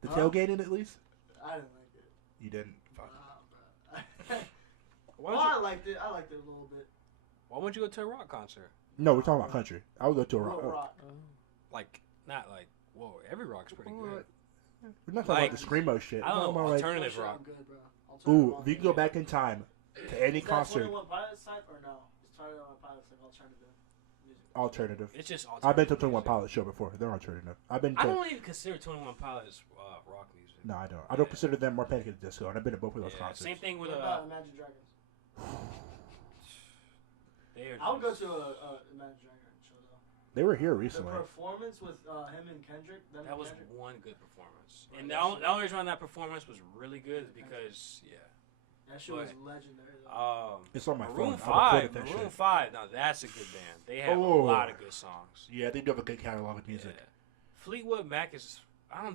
The Huh? tailgating, at least. I didn't like it. You didn't. Fuck. Nah, bro. Why Well, would I you, liked it. I liked it a little bit. why would you go to a rock concert? No, we're talking about country. I would go to a Real rock. rock. Like, not like, whoa, every rock's pretty good. We're not talking Like, about the screamo shit. I don't We're know, talking about, like, alternative Country, rock. I'm good, bro. ooh, Alternative rock, if you can go I'm back in time to any Is that concert, 21 Pilots type or no? Is 21 Pilots like alternative music? alternative. It's just I've been to alternative 21 music. Pilots show before. They're alternative. I've been I to. don't even consider 21 Pilots rock music. No, I don't. I don't consider them more Panic at the Disco, and I've been to both of those Yeah, concerts. same thing with What about Imagine Dragons? I would go to a Imagine Dragons show though. They were here The recently. performance with him and Kendrick. Them That and was Kendrick, one good performance. Right, And that the shit- only reason why that performance was really good is because, that shit was but, legendary though. It's on my Maroon phone. I 5, recorded that Maroon shit. 5, now that's a good band. They have Oh. a lot of good songs. Yeah, they do have a good catalog of music. Yeah. Fleetwood Mac is,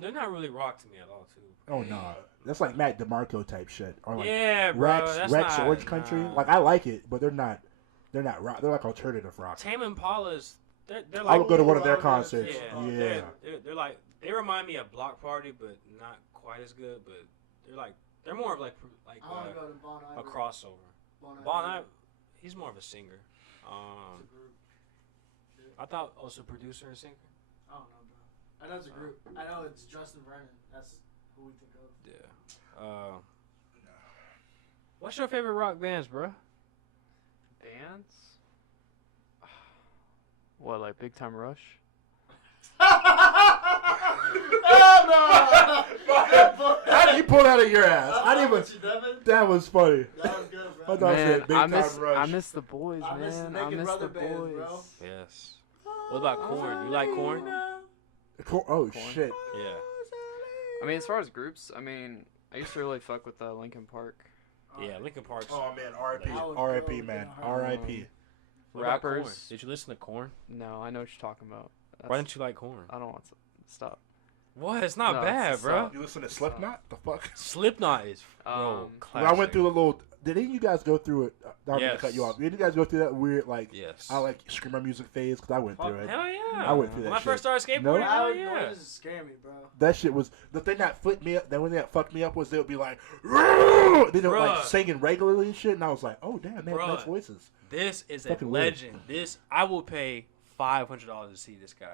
they're not really rock to me at all, too. Oh no, that's like Matt DeMarco type shit. Or like Yeah, bro, Rex, that's Rex not, Orange Country. nah. Like I like it, but they're not rock. They're like alternative rock. Tame Impala's, they're I like, would go to one of Ooh, their I would go to concerts. yeah, Yeah. They're like, they remind me of Block Party, but not quite as good, but they're more of like I want to go to Bon a Iver. crossover. Bon Bon Iver. Iver, he's more of a singer. It's a group. I thought also producer and singer. I don't know, bro. I know it's a group. I know it's Justin Vernon. That's who we think of. Yeah. What's your favorite rock bands, bro? Dance? What, like Big Time Rush? Oh no! How did you pull that out of your ass? I didn't even. With you, Devin. That was funny. That was good, I bro. thought- Man, Big I Time miss Rush. the boys, I miss the man. I Naked miss Brother the bands, boys. bro. Yes. What about Korn? You like Korn? Oh Korn. shit. Yeah. I mean, as far as groups, I mean, I used to really fuck with Linkin Park. Yeah, Linkin Park's. Oh man, R.I.P. I would R.I.P. go Man, with R.I.P. What about Korn? Rappers. Did you listen to Korn? No, I know what you're talking about. Why didn't you like Korn? I don't want to stop. What? It's not No, bad, it's bro. not. You listen to Slipknot? The fuck? Slipknot is Um, When I went through Did any of you guys go through it? Not Yes. to cut you off. Did you guys go through that weird, like, Yes. I like screamer music phase? Because I went through it. Hell yeah. I went through that When I shit. first started skateboarding, No? hell Loud yeah. noises scare me, bro. That shit was the thing that flipped me up. Then when that fucked me up was they would be like, "Roo!" Then they were like Bruh. singing regularly and shit, and I was like, oh damn, man, Bruh. nice voices. This is a Fucking weird. legend. This I will pay $500 to see this guy,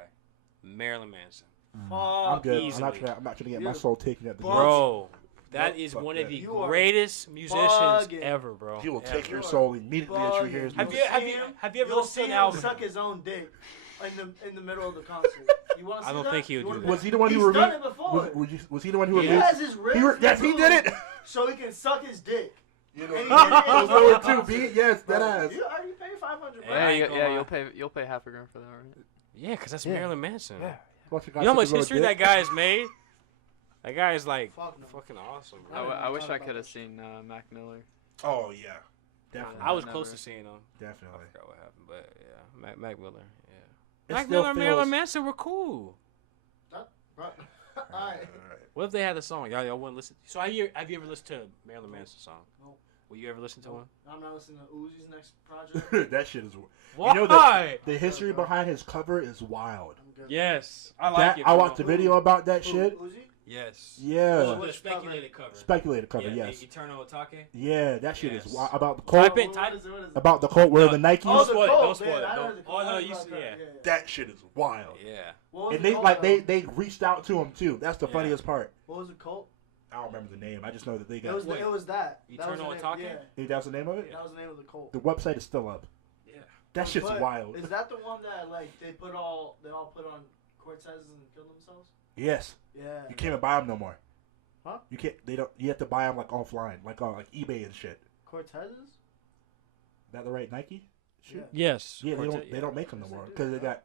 Marilyn Manson. I'm good. easily. I'm not trying to get my You're soul taken at the bugging. Bro, that Nope, is fuck one that. of the You are greatest musicians bugging. ever, bro. He will take Ever. your soul immediately that you hear his Have music. you have you ever You'll listened see to an him album? suck his own dick in the middle of the concert. You want to see I don't that? think he would You wanna- do that. Was he the one He's who done removed? it before. Was he the one who He removed? has his ribs Yes, he did it. so he can suck his dick. You know, And he those did it in lower the two concert. beat. Yes, that Bro, ass. You already paid $500. Yeah, I ain't gonna lie. you'll pay $500 for that, right? Yeah, because that's Yeah. Marilyn Manson. Yeah. Watch a guy You know how much suck his history own that dick. guy has made? That guy is like Fuck no. fucking awesome, I bro. don't I wish talk I about could have this. seen Mac Miller. Oh yeah, definitely. I was Never. close to seeing him. I Definitely. forgot what happened, but yeah, Mac Miller. It Yeah, Mac still Miller and feels- Marilyn Manson were cool. Bro. Alright. What if they had a song? Y'all wouldn't listen. So have you ever listened to Marilyn Manson's song? No. Will you ever listen to one? I'm not listening to Uzi's next project. That shit is. Why? You know the history behind his cover is wild. I'm good. Yes, I like it. I bro. watched a video about that Who, shit. Uzi? Yes. Yeah, The Which speculated cover. speculated cover. Yeah, Yes. Eternal Atake. Yeah, that shit Yes. is wild. About the Type Colt. it. Type What is it? About the Colt wearing the Nikes. Don't spoil it, Colt, don't spoil man, it, I don't- heard the oh, Colt. no, I you heard s- about yeah. that, That shit is wild. Yeah. What was And the they Colt, like though? they reached out to him too. That's the Yeah. funniest part. What was the Colt? I don't remember the name. I just know that they It got. was Wait. that. Was Eternal the name. Atake? Yeah, Think that's the name of it. that was the name of the Colt. The website is still up. Yeah. That shit's But wild. Is that the one that like they all put on court sizes and killed themselves? Yes. Yeah. You can't even buy them no more. Huh? You can't. They don't. You have to buy them like offline, like on like eBay and shit. Cortezes? Is that the right Nike? Shit. Yes. Yeah, they don't make them no more because they got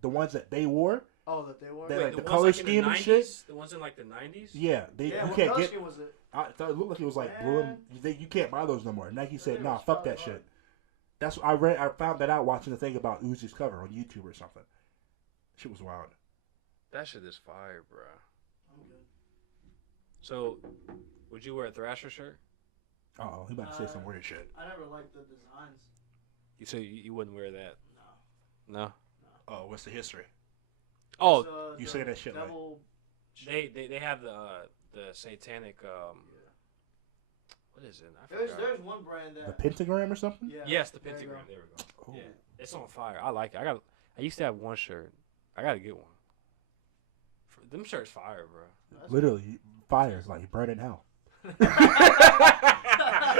the ones that they wore. Oh, that they were. They- Wait, like the the ones color like in scheme and 90s? shit? The ones in like the 90s? Yeah, they Yeah, you what can't color get. scheme was it? I thought it looked like it was like blue. And, you can't buy those no more. Nike said, It "Nah, was fuck probably that hard. shit." That's what I read. I found that out watching the thing about Uzi's cover on YouTube or something. Shit was wild. That shit is fire, bro. I'm good. So, would you wear a Thrasher shirt? Oh, he about to say some weird shit. I never liked the designs. You say you wouldn't wear that? No. No. Oh, what's the history? Oh, It's, you the say that shit like- devil they have the satanic what is it? I There's forgot. one brand The that. pentagram or something? Yeah. Yes, the there you pentagram. go. There we go. Oh. Yeah, it's on fire. I like it. I used to have one shirt. I gotta get one. Them shirts fire, bro. That's- Literally, fires like you burn in hell. I'm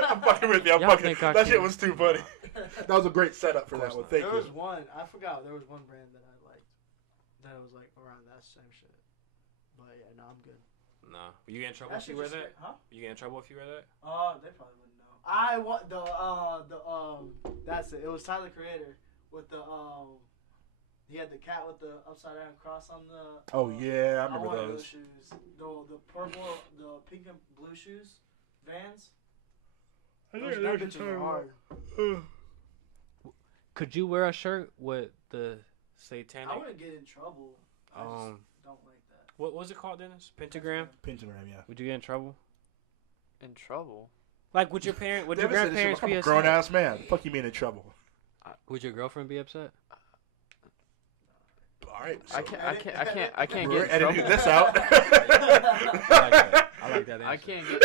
I'm fucking with you. I'm Y'all fucking. think I That can- shit was too funny. That was a great setup for Of that course one. not. Thank There you. was one. I forgot. There was one brand that I liked. That was like around that same shit. But yeah, no, I'm good. Nah. You get in trouble That if you shit wear just that? Huh? You get in trouble if you wear that? They probably wouldn't know. I want that's it. It was Tyler Creator with the he had the cat with the upside down cross on the. Oh yeah, I remember wanted those. shoes. The purple, the pink and blue shoes, Vans. Those that bitches are hard. Could you wear a shirt with the satanic? I wouldn't get in trouble. I just don't like that. What was it called, Dennis? Pentagram? Pentagram, yeah. Would you get in trouble? In trouble? Like, would your parent, would your David said this shit grandparents like, be I'm a upset? grown ass man. The fuck you mean in trouble? Would your girlfriend be upset? All right. I can't We're get in editing trouble. this out. I like that. I can't get.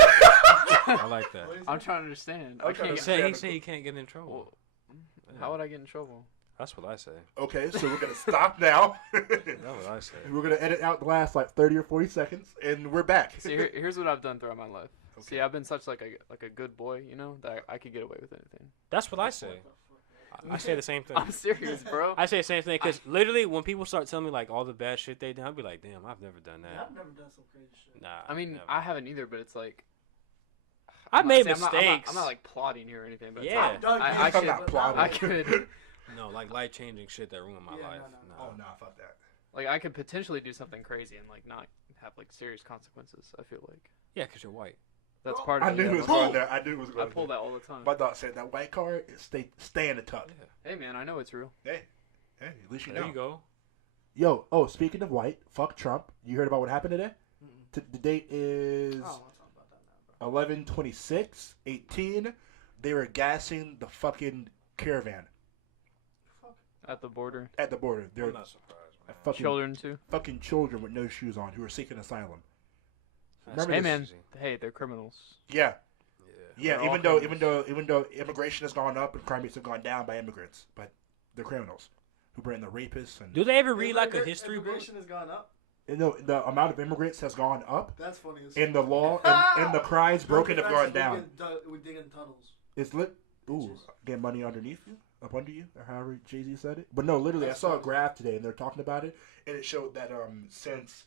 I like that. What is I'm it? trying to understand. I'm I trying can't to get. He said you can't get in trouble. Well, how would I get in trouble? That's what I say. Okay, so we're gonna stop now. That's what I say. We're gonna edit out the last like 30 or 40 seconds, and we're back. See, here's what I've done throughout my life. Okay. See, I've been such like a good boy, you know, that I could get away with anything. That's what I say. I say the same thing. I'm serious, bro. I say the same thing because literally when people start telling me like all the bad shit they done, I'll be like, damn, I've never done Yeah, that. I've never done some crazy shit. Nah. I mean, never. I haven't either, but it's like I've I'm made not- see, I'm not- mistakes. I'm not like plotting here or anything, but it's Yeah. like, I've done I crazy could- shit, I'm not but plotting. I like- could No, like life changing shit that ruined my Yeah, life. no. Oh nah, fuck that. like I could potentially do something crazy and like not have like serious consequences. I feel like Yeah, because you're white. that's Well, part of I it. knew yeah, it was but going there. I knew it was I going pull there. that all the time. My dog said that white card stay in the tuck. Yeah. Hey man, I know it's real. Hey, at least you There know. you go. Yo, oh, speaking of white, fuck Trump. You heard about what happened today? Mm-mm. The date is I don't want to talk about that now, bro. 11/26/18, they were gassing the fucking caravan At the border. at the border. They're I'm not surprised, man. Children too. fucking children with no shoes on who are seeking asylum. That's Remember Hey this? man, crazy. hey, they're criminals. Yeah, Yeah. They're all even though criminals. immigration has gone up and crime rates have gone down by immigrants, but they're criminals who bring the rapists and Do they ever read like a history book? Immigration has gone up. the amount of immigrants has gone up, That's funny. and the law and the crimes broken have gone down. We dig in tunnels. It's lit. Ooh, get money underneath you, up under you, or however Jay-Z said it. But no, literally, That's I saw a funny. graph today, and they're talking about it, and it showed that since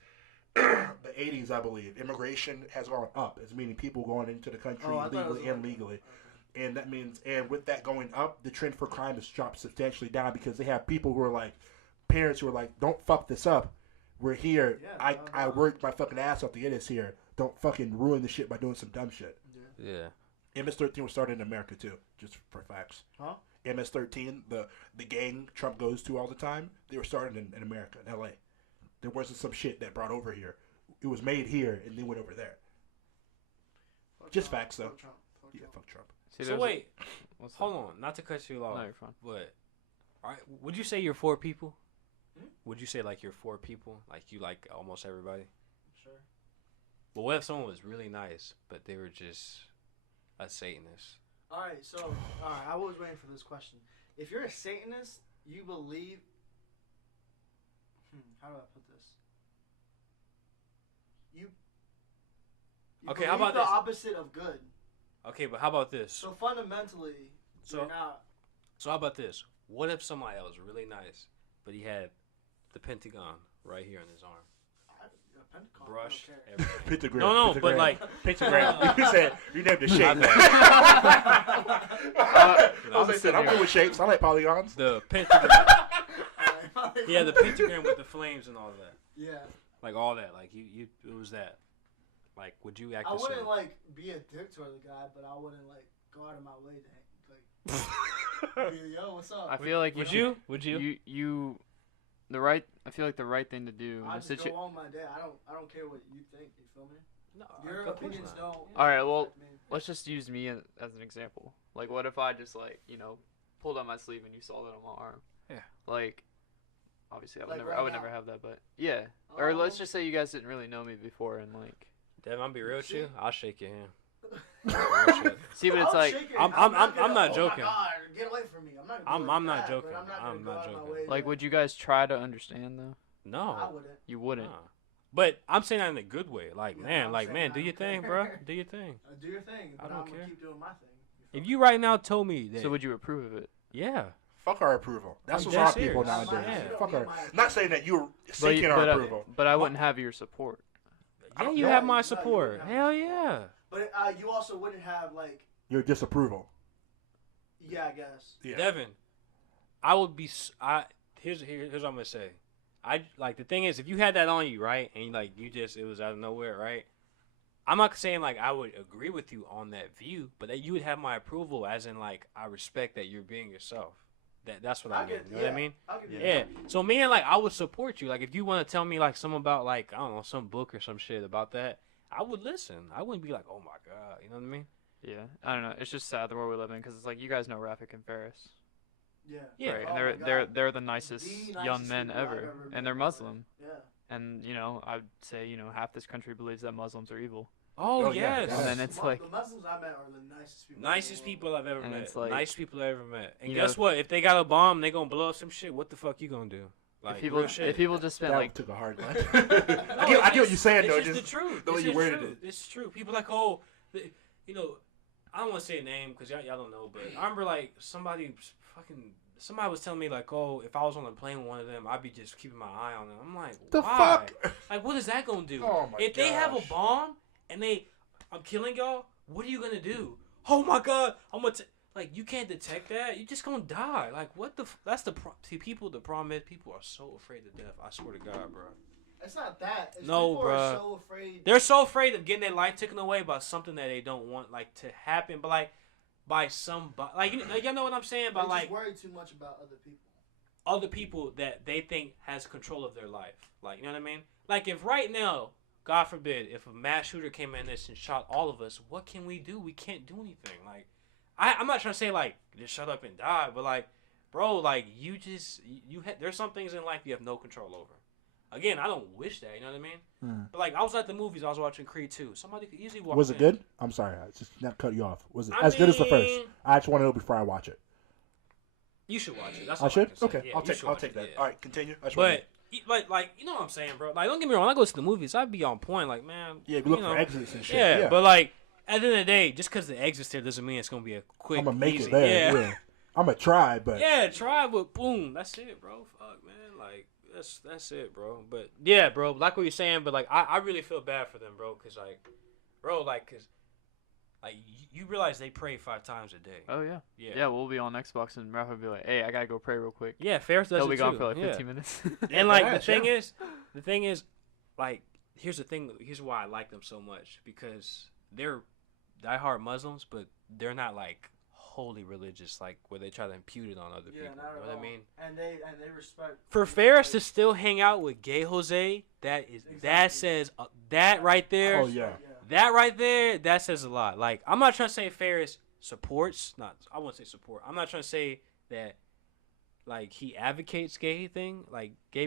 the 80s, I believe, immigration has gone up. It's meaning people going into the country Oh, I thought it was legally and like- legally. And that means, and with that going up, the trend for crime has dropped substantially down because they have people who are like, parents who are like, don't fuck this up. We're here. Yeah, I worked my fucking ass off to get us here. Don't fucking ruin the shit by doing some dumb shit. Yeah. MS-13 was started in America too, just for facts. Huh? MS-13, the gang Trump goes to all the time, they were started in America, in LA. There wasn't some shit that brought over here. It was made here and then went over there. Fuck Just Trump, facts, though. Fuck Trump. Fuck Yeah, Trump. fuck Trump. See, So there's wait, what's hold that? on, not to cut you off, No, you're fine. but all right, would you say you're for people? Hmm? Would you say like you're for people, like you like almost everybody? Sure. But what if someone was really nice, but they were just a Satanist? Alright, I was waiting for this question. If you're a Satanist, you believe. How do I put this? You Okay, how believe about the this? opposite of good. Okay, but how about this? So fundamentally, So- you're not. So how about this? What if somebody else was really nice, but he had the Pentagon right here on his arm, Pentagon, brush, I don't care. everything? Pentagram. No, no, but pentagram. like, Pentagram. You said you named the shape. My I was like, said, I'm good with shapes. I like polygons. the pentagram. Yeah, the pentagram with the flames and all of that, Yeah. like all that, like you, it was that. Like, would you act I the same? wouldn't like be a dick toward the guy, but I wouldn't like go out of my way to be like, yo, what's up? I feel like Would you? Would you? I feel like the right thing to do in I a just situation. go on my day. I don't care what you think. You feel me? No, Your of course opinions not. don't. All right, well, affect me. Let's just use me as an example. Like, what if I just pulled out my sleeve and you saw that on my arm? Yeah. Like, obviously, I would Like never, right I would now? never have that, but yeah. Or let's Oh. just say you guys didn't really know me before, and like, Devin, I'll be real with you. I'll shake your hand. see, but I'll it's like, shake it. I'm not joking. Oh my God, get away from me. I'm not. Gonna I'm do it like not that, joking. but I'm not, I'm gonna not go out of my joking. way like, to- would you guys try to understand though? No, I wouldn't. You wouldn't. nah. But I'm saying that in a good way. Like, Yeah, man, I'm like, saying man, I do your don't thing, care. bro. Do your thing. Do your thing, but don't I'm care. gonna keep doing my thing. If you right now told me that, So would you approve of it? yeah, Fuck our approval. That's I'm what's wrong dead with people serious. nowadays. Yeah. Fuck You our. don't need Not saying that you're seeking our approval. But I wouldn't have your support. yeah, don't you know. have my No, you support. wouldn't have Hell my yeah. But you also wouldn't have like, Your disapproval. yeah, I guess. Yeah. Devin, I would be. Here's what I'm gonna say. I like the thing is, if you had that on you, right, and like it was out of nowhere, right. I'm not saying like I would agree with you on that view, but that you would have my approval, as in like I respect that you're being yourself. That's what I mean. You know what I mean? I'll give you Yeah. that. So meaning like I would support you. Like if you want to tell me like something about like I don't know some book or some shit about that, I would listen. I wouldn't be like, oh my god, you know what I mean? Yeah, I don't know. It's just sad the world we live in because it's like you guys know Rafik and Ferris, Yeah. Yeah. right? Oh And my they're God. they're the nicest The young nicest men people I've ever, ever and they're met. Muslim. Yeah. And I'd say half this country believes that Muslims are evil. Oh, Oh, yeah. yes. And then it's like, the Muslims I met are the nicest people. Nicest people I've ever And met. it's like- Nice people I've ever met. And You guess know- what? If they got a bomb, they gonna blow up some shit. What the fuck you gonna do? Like real shit. if people just spend That like, took a hard line. No, I get what you're saying though. It's just Just the truth. the way It's you just worded true. it. It's true. People like, oh, I don't want to say a name because y'all don't know, but I remember like somebody was telling me like, oh, if I was on a plane with one of them, I'd be just keeping my eye on them. I'm like, The why? fuck? Like, what is that gonna do? Oh my If they have a gosh. bomb and I'm killing y'all, what are you gonna do? Oh my god, I'm gonna like you can't detect that. You just gonna die. Like what the? That's the see people. The problem is people are so afraid of death. I swear to God, bro. It's not that. It's No, people are bruh. so afraid. They're so afraid of getting their life taken away by something that they don't want like to happen, but like by somebody like y'all know what I'm saying? They By just like worry too much about other people. that they think has control of their life. Like you know what I mean? Like if right now God forbid, if a mass shooter came in this and shot all of us, what can we do? We can't do anything. Like, I'm not trying to say, like, just shut up and die, but, like, bro, like, there's some things in life you have no control over. Again, I don't wish that, you know what I mean? But, like, I was at the movies, I was watching Creed 2. Somebody could easily walk in. Was it good? I'm sorry, I just not cut you off. Was it as good as the first? I just want to know before I watch it. You should watch it. That's I all should? I can say. Okay, Yeah, I'll take that. Yeah. All right, continue. But like, you know what I'm saying, bro? Like, don't get me wrong. When I go to the movies, I'd be on point. Like, man. Yeah, we look for exits and shit. Yeah, but, like, at the end of the day, just because the exit's there doesn't mean it's going to be a quick, I'm going to make easy. it there. Yeah. I'm going to try, but. Yeah, try, but boom. That's it, bro. Fuck, man. Like, that's it, bro. But, yeah, bro, like what you're saying, but, like, I really feel bad for them, bro, because, like, you realize they pray 5 times a day. Oh, yeah. Yeah, we'll be on Xbox and Raph will be like, hey, I got to go pray real quick. Yeah, Ferris does He'll it be gone too. for like 15 minutes. And, like, the thing is, like, here's the thing. Here's why I like them so much. Because they're diehard Muslims, but they're not, like, wholly religious, like, where they try to impute it on other people. Not you at know what all. I mean? And they respect. For Ferris to still hang out with Gay Jose, that says, that right there. Oh, yeah. That right there, that says a lot. Like, I'm not trying to say Ferris I won't say support. I'm not trying to say that, like, he advocates gay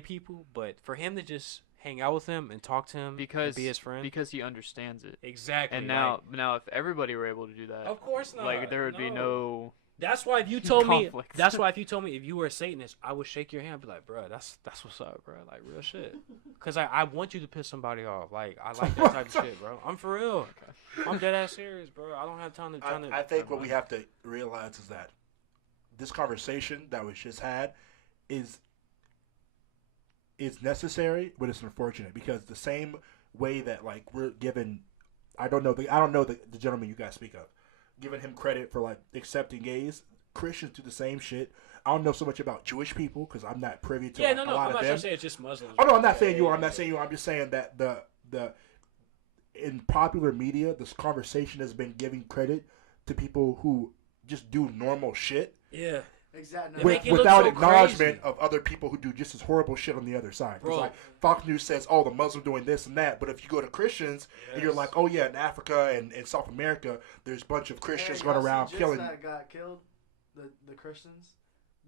people, but for him to just hang out with him and talk to him and be his friend. Because he understands it. Exactly. And now if everybody were able to do that. Of course not. Like, there would be no... That's why if you told me, conflict. if you were a Satanist, I would shake your hand and be like, bro, that's what's up, bro. Like, real shit. Because I want you to piss somebody off. Like, I like that type of shit, bro. I'm for real. Okay. I'm dead ass serious, bro. I don't have time to... I think what we have to realize is that this conversation that was just had is necessary, but it's unfortunate because the same way that, like, we're given... I don't know the gentleman you guys speak of. Giving him credit for, like, accepting gays. Christians do the same shit. I don't know so much about Jewish people because I'm not privy to a lot of them. I'm not trying to say it's just Muslims. Oh, no, I'm not saying you are. I'm not saying you are. I'm just saying that the in popular media, this conversation has been giving credit to people who just do normal shit. Yeah. Exactly. Without so acknowledgement crazy. of other people who do just as horrible shit on the other side. Bro. Like Fox News says, oh, the Muslim doing this and that. But if you go to Christians and you're like, oh, yeah, in Africa and in South America, there's a bunch of Christians going around killing. That got killed, the Christians,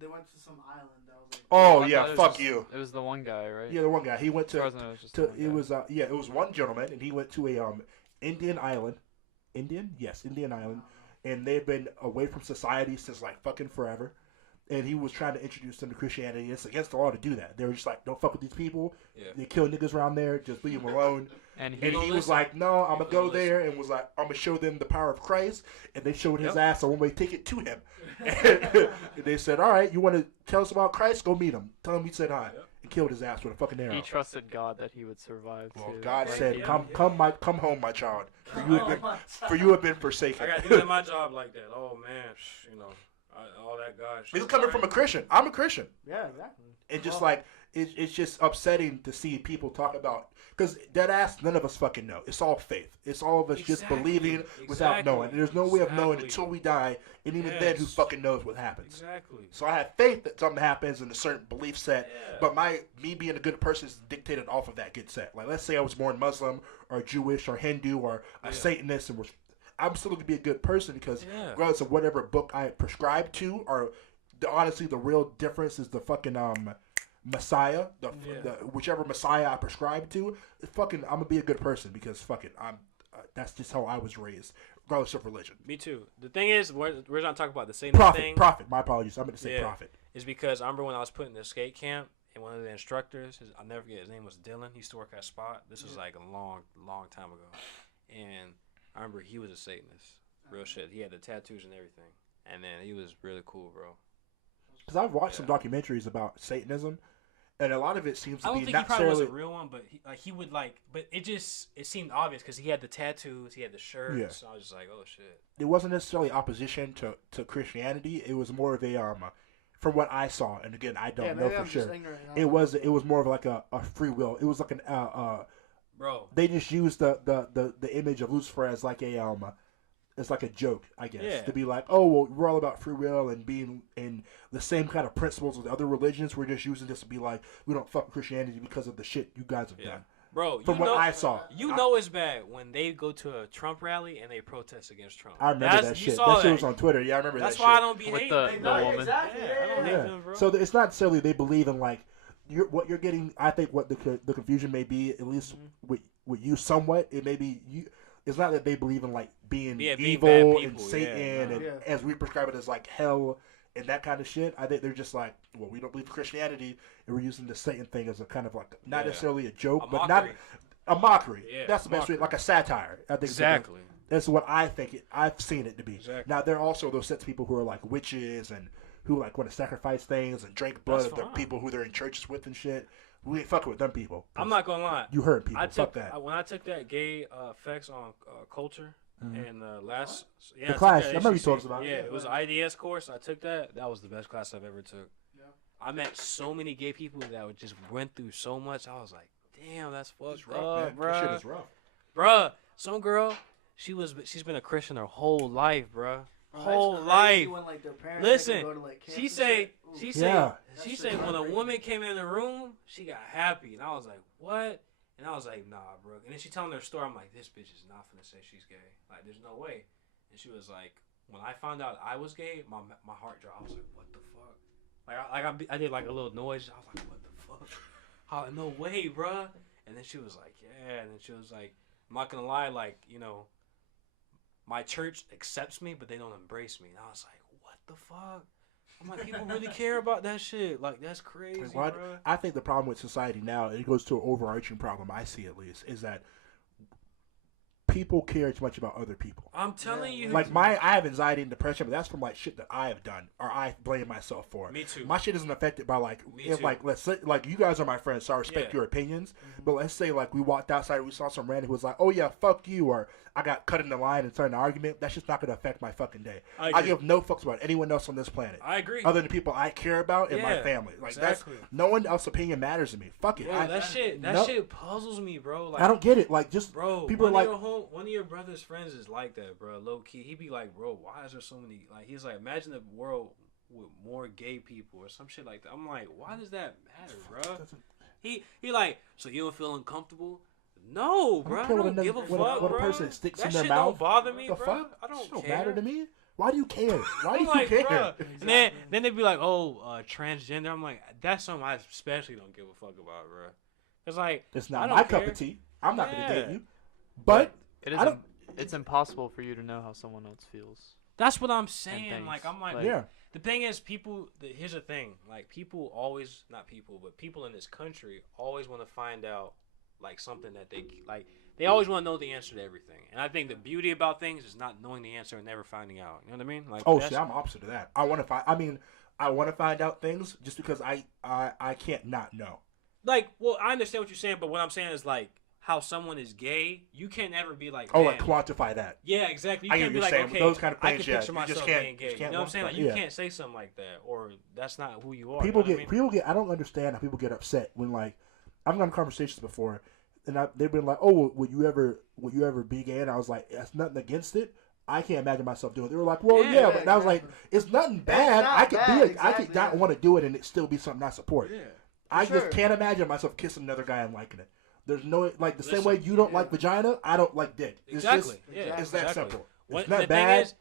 they went to some island that was like... Oh, yeah, fuck you. It was the one guy, right? Yeah, the one guy. He went to... It was one gentleman, and he went to a Indian island. Indian? Yes, Indian island. And they've been away from society since, like, fucking forever. And he was trying to introduce them to Christianity. It's against the law to do that. They were just like, don't fuck with these people. Yeah. They kill niggas around there. Just leave them alone. And he was like, no, I'm going to go there. And was like, I'm going to show them the power of Christ. And they showed his ass a one-way ticket to him. And they said, all right, you want to tell us about Christ? Go meet him. Tell him we said hi. And killed his ass with a fucking arrow. He trusted God that he would survive. Well, too. God said, come home, my child. For you have been forsaken. I got to do my job like that. Oh, man. You know. All that gosh. It's coming from a Christian. I'm a Christian. Yeah, exactly. And just like it's just upsetting to see people talk about because dead ass none of us fucking know. It's all faith. It's all of us just believing without knowing. And there's no way of knowing until we die. And even then, who fucking knows what happens? Exactly. So I have faith that something happens in a certain belief set. Yeah. But me being a good person is dictated off of that good set. Like let's say I was born Muslim or Jewish or Hindu or a Satanist and was. I'm still going to be a good person because regardless of whatever book I prescribe to, or honestly, the real difference is the fucking Messiah, the whichever Messiah I prescribe to. Fucking, I'm gonna be a good person because fucking, that's just how I was raised, regardless of religion. Me too. The thing is, we're not talking about the same thing. Prophet. My apologies. I meant to say prophet. Is because I remember when I was put in the skate camp. And one of the instructors, I'll never forget, his name was Dylan. He used to work at Spot. This was like a long, long time ago. And I remember he was a Satanist. Real shit. He had the tattoos and everything. And then he was really cool, bro. Because I've watched some documentaries about Satanism, and a lot of it seems to be I don't think he probably was a real one, but he would like. But it seemed obvious because he had the tattoos, he had the shirt. Yeah. So I was just like, oh shit. It wasn't necessarily opposition to Christianity. It was more of a from what I saw, and again, I don't know for sure. It was more of like a free will. It was like an bro. They just used the image of Lucifer as like a it's like a joke, I guess, to be like, oh, well, we're all about free will and being in the same kind of principles with other religions. We're just using this to be like, we don't fuck with Christianity because of the shit you guys have done. Bro, From what I saw. You know it's bad when they go to a Trump rally and they protest against Trump. I remember that shit. That shit was on Twitter. Yeah, I remember that shit. That's why I don't be with hating. the woman. Exactly. Yeah, I don't hate them, bro. So it's not necessarily they believe in like what you're getting. I think what the confusion may be, at least with you, somewhat. It may be you. It's not that they believe in like being evil and Satan and as we prescribe it as like hell and that kind of shit. I think they're just like, well, we don't believe in Christianity, and we're using the Satan thing as a kind of like not necessarily a joke, but not a mockery. Yeah, that's the best way, like a satire. I think exactly. That's what I think. I've seen it to be. Exactly. Now there are also those sets of people who are like witches and who like want to sacrifice things and drink blood of the people who they're in churches with and shit. We ain't fucking with them people. I'm not gonna lie. You heard people. Fuck that. When I took that gay effects on culture and last the class, I remember you told us about. Yeah, it was an IDS course. I took that. That was the best class I've ever took. Yeah. I met so many gay people that just went through so much. I was like, damn, that's fucked up, bro. That shit is rough. Bruh, some girl, she's been a Christian her whole life, bruh. Whole life. When, like, listen, go to, like, she say when a woman came in the room, she got happy, and I was like, what? And I was like, nah, bro. And then she telling her story. I'm like, this bitch is not finna say she's gay. Like, there's no way. And she was like, when I found out I was gay, my heart dropped. I was like, what the fuck? I did like a little noise. I was like, what the fuck? No way, bro. And then she was like, yeah. And then she was like, I'm not gonna lie, like, you know, my church accepts me, but they don't embrace me. And I was like, what the fuck? I'm like, people really care about that shit. Like, that's crazy, bro. I think the problem with society now, it goes to an overarching problem, I see at least, is that people care too much about other people. I'm telling you. Like, I have anxiety and depression, but that's from, like, shit that I have done, or I blame myself for. Me too. My shit isn't affected by, like, let's say, like, you guys are my friends, so I respect your opinions, but let's say, like, we walked outside and we saw some random who was like, oh, yeah, fuck you, or I got cut in the line and started an argument. That's just not going to affect my fucking day. I give no fucks about anyone else on this planet. I agree. Other than people I care about and my family. Like, exactly. No one else's opinion matters to me. Fuck it. Bro, that shit puzzles me, bro. Like, I don't get it. Like, just, bro, people are like, one of your brother's friends is like that, bro. Low key, he'd be like, bro, why is there so many? Like, he's like, imagine a world with more gay people or some shit like that. I'm like, why does that matter, bro? He like, so you don't feel uncomfortable? No, bro. I don't give a fuck, bro. What a person sticks that in their shit mouth. Don't bother me, the bro. Fuck? I don't care. Matter to me. Why do you care? Why do you like, care? Exactly. And then they'd be like, oh, transgender. I'm like, that's something I especially don't give a fuck about, bro. It's like, it's not my cup of tea. I'm not gonna date you. But it's impossible for you to know how someone else feels. That's what I'm saying. Like, I'm like, yeah. The thing is, here's the thing. Like, people always, not people, but people in this country always want to find out, like, something that they always want to know the answer to everything. And I think the beauty about things is not knowing the answer and never finding out. You know what I mean? Like, shit, I'm opposite of that. I want to find out things just because I can't not know. Like, well, I understand what you're saying, but what I'm saying is, like, how someone is gay, you can't ever be like, like quantify that. Yeah, exactly. You can't be like, okay, those kind of things, I can picture myself being gay. You know what I'm saying? Like, you can't say something like that, or that's not who you are. People get. I don't understand how people get upset when, like, I've gone conversations before, and they've been like, oh, would you ever be gay? And I was like, that's nothing against it. I can't imagine myself doing it. They were like, well, yeah, but I was like, it's nothing bad. I could not want to do it and it still be something I support. Yeah. I just can't imagine myself kissing another guy and liking it. There's no, like, the same way you don't like vagina, I don't like dick. It's exactly. Just, it's that simple. It's not bad. It's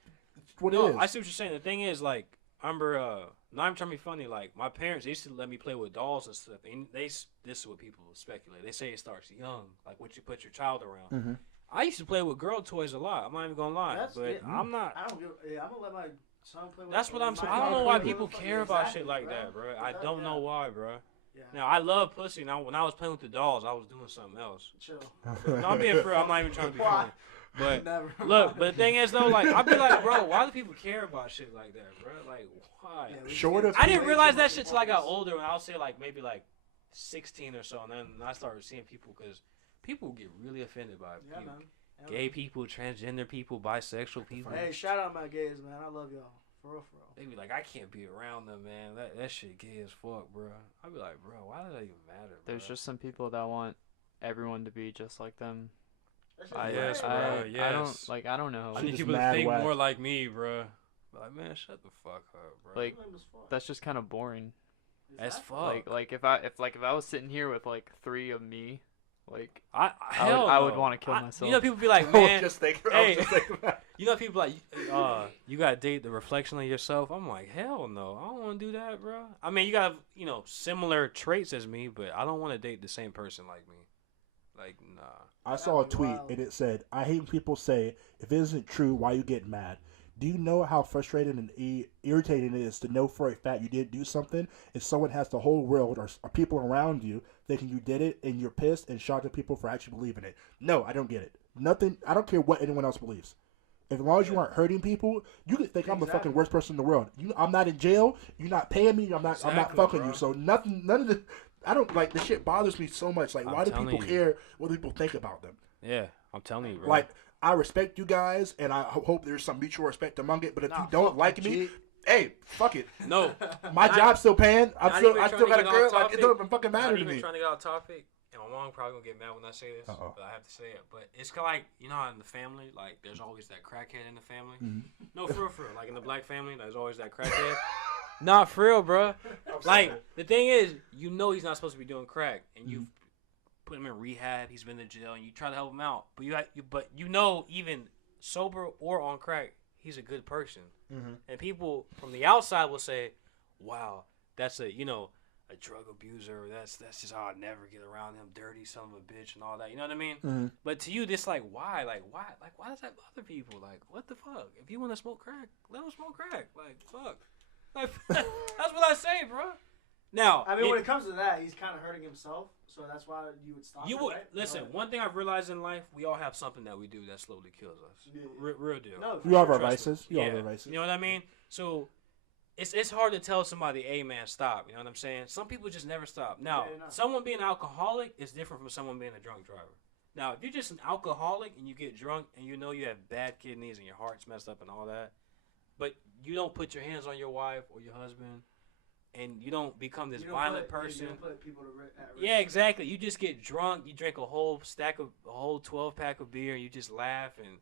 what it is. I see what you're saying. The thing is, like, I remember, not even trying to be funny, like, my parents used to let me play with dolls and stuff. And this is what people speculate. They say it starts young, like what you put your child around. Mm-hmm. I used to play with girl toys a lot. I'm not even gonna lie, I'm not. I'm gonna let my son play with. That's what I'm saying. I don't know why people care about shit like that, bro. I don't know why, bro. Yeah. Now, I love pussy. Now, when I was playing with the dolls, I was doing something else. Chill. No, I'm being real. I'm not even trying to be funny. But look, but the thing is, though, like, I'd be like, bro, why do people care about shit like that, bro? Like, why? Yeah, I didn't realize that shit till I got older, and I would say, like, maybe, like, 16 or so, and then I started seeing people, because people get really offended by people. Gay people, transgender people, bisexual people. Hey, shout out my gays, man. I love y'all. For real. They be like, I can't be around them, man. That shit gay as fuck, bro. I'd be like, bro, why does that even matter, bro? There's just some people that want everyone to be just like them. I don't know. I need people to think more like me, bro. Like, man, shut the fuck up, bro. Like, that's just kind of boring. As fuck. Like if I was sitting here with like 3 of me, Like I would want to kill myself. You know, people be like, I man, was just thinking. you know, people like, you gotta date the reflection of yourself. I'm like, hell no, I don't want to do that, bro. I mean, you got similar traits as me, but I don't want to date the same person like me. Like, nah. I saw a tweet and it said, "I hate when people say if it isn't true, why you get mad? Do you know how frustrating and irritating it is to know for a fact you didn't do something, and someone has the whole world or people around you thinking you did it, and you're pissed and shocked at people for actually believing it? No, I don't get it. Nothing. I don't care what anyone else believes. As long as you aren't hurting people, you can think I'm the fucking worst person in the world. I'm not in jail. You're not paying me. I'm not fucking you. So none of the. I don't like this shit bothers me so much. Like, why do people care what people think about them? Yeah, I'm telling you, bro. Like, I respect you guys, and I hope there's some mutual respect among it. But if you don't like me, hey, fuck it. No, my job's still paying. I still got a girl. Like, it don't even fucking matter to me. Not even trying to get off topic, and my mom probably gonna get mad when I say this, but I have to say it. But it's kind of like, you know how in the family, like, there's always that crackhead in the family. Mm-hmm. No, for real. Like in the black family, there's always that crackhead. Not for real, bro. Like, the thing is, he's not supposed to be doing crack, and you put him in rehab. He's been to jail, and you try to help him out, but even sober or on crack, he's a good person. Mm-hmm. And people from the outside will say, "Wow, that's a drug abuser. That's just I'll never get around him. Dirty son of a bitch and all that." You know what I mean? Mm-hmm. But to you, this why? Why does that bother people? Like, what the fuck? If you want to smoke crack, let him smoke crack. Like, fuck. Like, that's what I say, bro. Now, I mean, when it comes to that, he's kind of hurting himself, so that's why you would stop. Right? Listen. One thing I've realized in life, we all have something that we do that slowly kills us. Yeah. Real deal. No, you have our vices. You have our vices. You know what I mean? So it's hard to tell somebody, "Hey, man, stop." You know what I'm saying? Some people just never stop. Now, someone being an alcoholic is different from someone being a drunk driver. Now, if you're just an alcoholic and you get drunk and you know you have bad kidneys and your heart's messed up and all that, but you don't put your hands on your wife or your husband, and you don't become this violent person. You don't put people at risk. Yeah, exactly. You just get drunk. You drink a whole 12-pack of beer, and you just laugh, and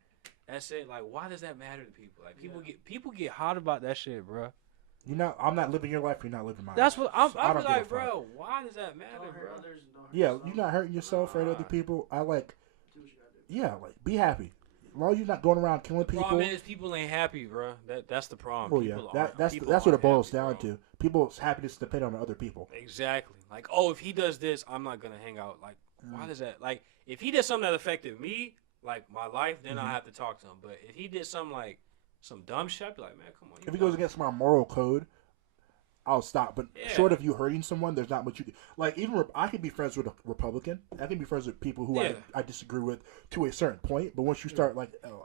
that's it. Like, why does that matter to people? Like, people get hot about that shit, bro. I'm not living your life. You're not living mine. That's what I'm like, bro. Why does that matter, bro? You're not hurting yourself or other people. Be happy. As long as you're not going around killing people. The problem is people ain't happy, bro. That's the problem. Well, yeah, that's what it boils down to. People's happiness depend on other people. Exactly. Like, if he does this, I'm not gonna hang out. Like, why does that? Like, if he did something that affected me, like my life, then I have to talk to him. But if he did something like some dumb shit, I'd be like, man, come on. If he goes against my moral code, I'll stop. But short of you hurting someone, there's not much you can. Like, even I can be friends with a Republican. I can be friends with people who I disagree with to a certain point. But once you start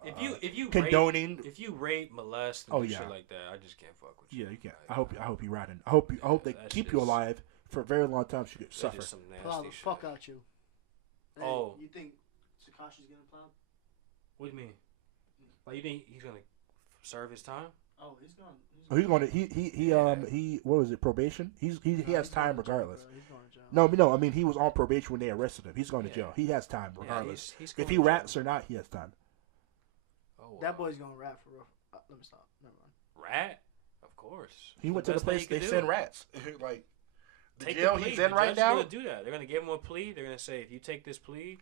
if you condoning, if you rape, molest, and shit like that, I just can't fuck with you. Yeah, you can't. Like, I hope you riding. I hope they keep you alive for a very long time so you could suffer. Some plow the fuck out you. Hey, you think Sakashi's gonna plow? What do you mean? Like, you think he's gonna serve his time? Oh, he's going. He what was it? Probation. He has time regardless. He's going to jail. No. I mean, he was on probation when they arrested him. He's going to jail. He has time regardless. He's if he rats or not, he has time. Oh, wow. That boy's gonna rat for real. Let me stop. Never mind. Rat? Of course. He went to the place they send rats. Like the jail he's in right now. They're gonna do that. They're gonna give him a plea. They're gonna say, if you take this plea,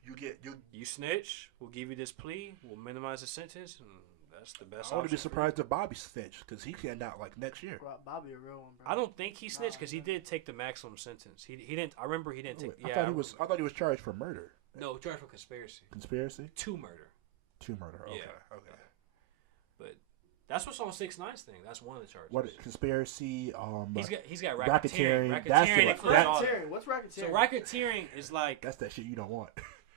you snitch. We'll give you this plea. We'll minimize the sentence. And that's the best. I wouldn't be surprised if Bobby snitched because he came out like next year. Bobby a real one, bro. I don't think he snitched because he did take the maximum sentence. He didn't. I remember he didn't take. I thought he was charged for murder. No, charged for conspiracy. Conspiracy? To murder. To murder. Okay. Yeah. Okay. But that's what's on 6ix9ine's thing. That's one of the charges. What conspiracy? He's got racketeering. Racketeering. What's racketeering? So racketeering is like that's that shit you don't want.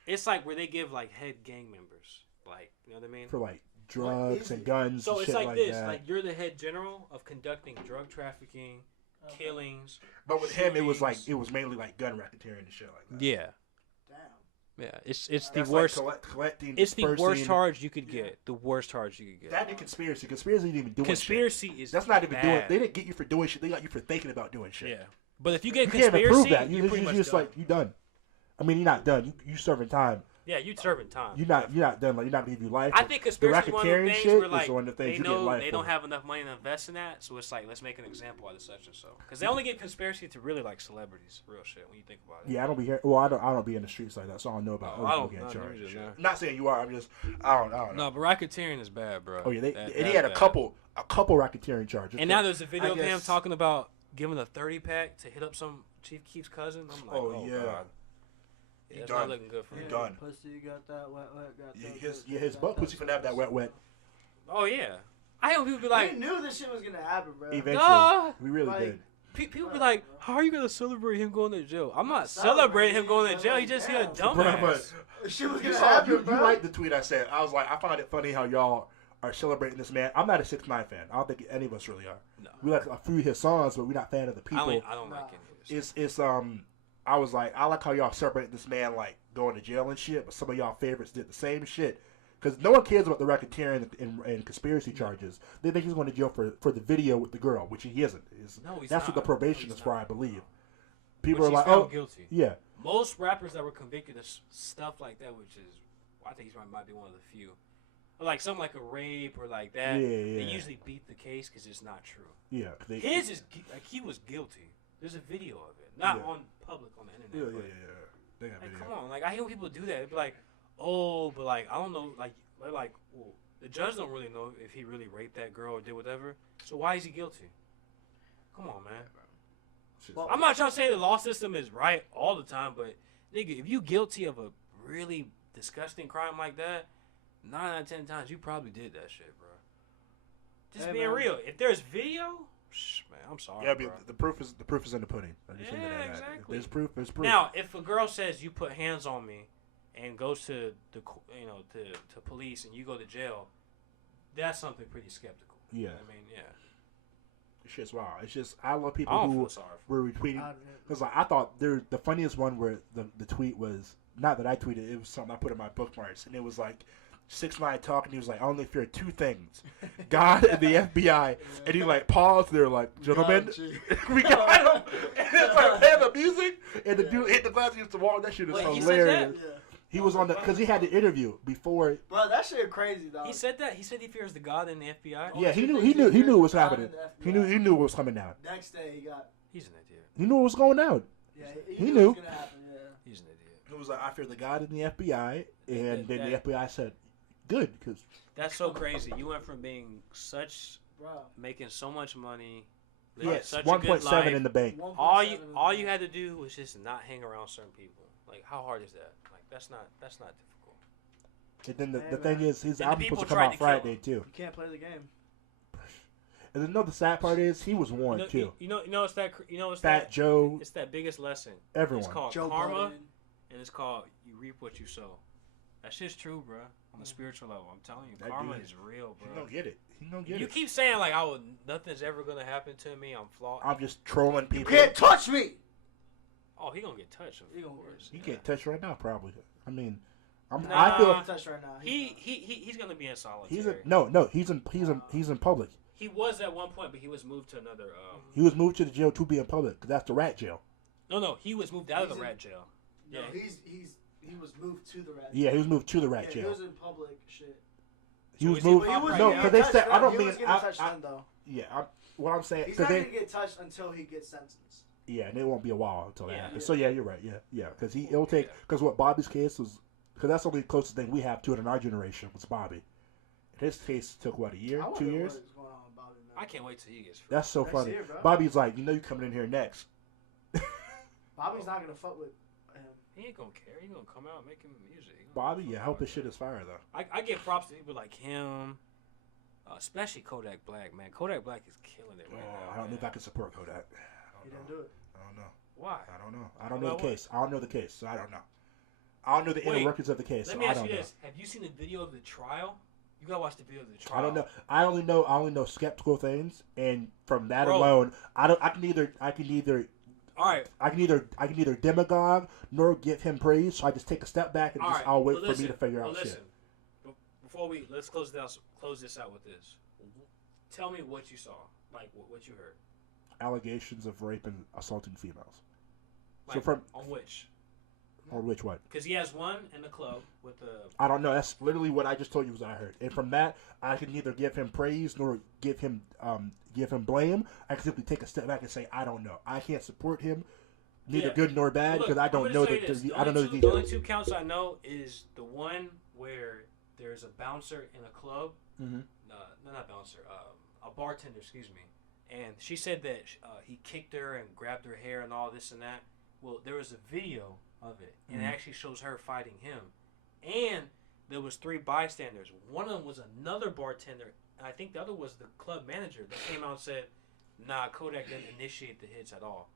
It's like where they give like head gang members, like, you know what I mean? For like drugs and guns. So and it's shit like this, that. like you're the head general of conducting drug trafficking, killings. But with him, it was mainly like gun racketeering and shit like that. Yeah. Damn. Yeah, it's the worst. Collecting, it's the worst charge you could get. The worst charge you could get. That and conspiracy. Conspiracy didn't even do conspiracy shit. is that's not even bad. doing. They didn't get you for doing shit. They got you for thinking about doing shit. Yeah, but if you get you conspiracy, can't even prove that. You're pretty much just done. like you done. I mean, you're not done. You serving time. Yeah, you serving time. You're not done. Like, you're not gonna give you life. I think conspiracy one of the things shit where like is one of the things they you get know life they don't for. have enough money to invest in that, so it's like let's make an example out of such and so. Because they only get conspiracy to really like celebrities, real shit. When you think about it. Yeah, I don't be here. Well, I don't be in the streets like that, so I don't know about I other don't. people getting charged. Neither, and shit. no. Not saying you are. I don't know. No, but racketeering is bad, bro. Oh yeah, and he that's had a bad. couple racketeering charges. And now there's a video I of him guess- talking about giving a 30-pack to hit up some Chief Keef's cousin. I'm like, oh yeah. god. He That's done. not looking good for He him. done. Pussy got that wet, got that. His butt pussy finna have that wet. Oh yeah. I hear people be like, we knew this shit was gonna happen, bro. Eventually, Nah. we really Like, did. people be like, how are you gonna celebrate him going to jail? I'm not celebrating him going to jail. He just hit a Damn. dumbass. Shit was You gonna saw happen, you bro. liked the tweet I said. I was like, I find it funny how y'all are celebrating this man. I'm not a 6ix9ine fan. I don't think any of us really are. No. We like a few of his songs, but we're not fan of the people. I don't like any of this. It's I was like, I like how y'all celebrate this man like going to jail and shit, but some of y'all favorites did the same shit. Because no one cares about the racketeering and conspiracy charges. They think he's going to jail for the video with the girl, which he isn't. No, he's That's not. what the probation No, he's is for, not. I believe. People Which are he's like, found oh, guilty. yeah. Most rappers that were convicted of stuff like that, which is, I think he might be one of the few. Or like something like a rape or like that. Yeah, They yeah. usually beat the case because it's not true. Yeah. His is like he was guilty. There's a video of it, not Yeah. on public on the Yeah, internet. yeah, yeah. They got Like, video. come on, like I hear people do that. They'd be like, oh, but like I don't know, like they're like, well, the judge don't really know if he really raped that girl or did whatever. So why is he guilty? Come on, man. Well, I'm not trying to say the law system is right all the time, but nigga, if you guilty of a really disgusting crime like that, 9 out of 10 times you probably did that shit, bro. Just Hey, being man. real. If there's video, man, I'm sorry, Yeah, bro. but the proof is in the pudding. I just leave it Yeah, at that. If exactly. there's proof. There's proof. Now, if a girl says you put hands on me and goes to the to police and you go to jail, that's something pretty skeptical. Yeah. I mean, yeah. It's just wow. It's just I love I people don't who feel sorry for were retweeting. I- Because like, I thought the funniest one where the tweet was not that I tweeted, it was something I put in my bookmarks, and it was like 6ix9ine talking. He was like, "I only fear two things: God and the FBI." And he like paused there, like, "Gentlemen, we got him." And it's like playing the music, and the dude hit the glass against the wall. That shit is Wait, he said hilarious. Yeah. He was on the because he had the interview before. Bro, that shit crazy, dog. He said that. He said he fears the God and the FBI. Oh, Yeah, he he knew what was God happening. and the He FBI. knew what was coming down. Next day, he got. He's an idiot. He knew what was going down. Yeah, He knew knew. it was gonna happen. Yeah. He's an idiot. It was like, "I fear the God and the FBI," and then the That- FBI said, "Good," because That's so crazy. You went from being Bro. making so much money, he living had such a good 1.7 life. in the bank. 1.7 All you had to do was just not hang around certain people. Like, how hard is that? Like, that's not difficult. And then the Hey, thing man. is, his And the album supposed to people come tried out to kill Friday him. too. You can't play the game. And then the sad part is, he was warned too. You know, it's that. You know, it's Fat that. Joe, It's that biggest lesson. everyone. It's called Joe karma, Budden. and it's called you reap what you sow. That shit's true, bro. On a spiritual level, I'm telling you, That karma dude- is real, He bro. don't get it. He don't get You it. keep saying like, nothing's ever gonna happen to me. I'm flawed. I'm just trolling You people. can't touch me. Oh, he gonna get touched. Of He gonna course. He Yeah. can't touch right now, probably. I mean, I Nah. feel Touch right now. He's gonna be in solitary. he's in public. He was at one point, but he was moved to another. He was moved to the jail to be in public, 'cause that's the rat jail. No, he was moved out of the He's in- rat jail. No, Yeah. he was moved to the rat. Yeah, he was moved to the Yeah, at he jail. was in public shit. He So was is he moved. pop right No, now? because they said I don't he mean. was getting touched then, though. Yeah, what I'm saying. He's 'Cause not they, gonna get touched until he gets sentenced. yeah, and it won't be a while until that Yeah. happens. So yeah, you're right. Yeah, because it'll take because what Bobby's case was because that's the only closest thing we have to it in our generation was Bobby. His case took what, a year, I wonder 2 years. What is going on with Bobby, man. I can't wait till he gets free. That's so Next funny. year, bro. Bobby's like, you coming in here next. Bobby's not gonna fuck with him. He ain't gonna care. He gonna come out making music. He gonna Bobby, fuck yeah, I hope with his shit is fire though. I give props to people like him, especially Kodak Black, man. Kodak Black is killing it right now. I don't know if I man. can support Kodak. He didn't do it. I don't know. Why? I don't know. I don't About know the what? case. I don't know the case, so I don't know. I don't know the inner Wait, workings of the case, Let so me I ask don't you know. this: have you seen the video of the trial? You gotta watch the video of the trial. I don't know. I only know skeptical things, and from that Bro. alone, I can neither All right. I can either demagogue nor give him praise. So I just take a step back and All just right. I'll wait but for me to figure out listen. shit. Before let's close this out with this. Tell me what you saw, like what you heard. Allegations of rape and assaulting females. Like, from on which? Or which one? Because he has one in the club with the. I don't know. That's literally what I just told you was what I heard. And from that, I can neither give him praise nor give him blame. I can simply take a step back and say I don't know. I can't support him, neither good nor bad, because I don't know I don't know the details. The only two counts I know is the one where there's a bouncer in a club. Mm-hmm. No, not bouncer. A bartender, excuse me. And she said that he kicked her and grabbed her hair and all this and that. Well, there was a video of it, and it actually shows her fighting him. And there was 3 bystanders. One of them was another bartender, and I think the other was the club manager that came out and said, "Nah, Kodak didn't initiate the hits at all."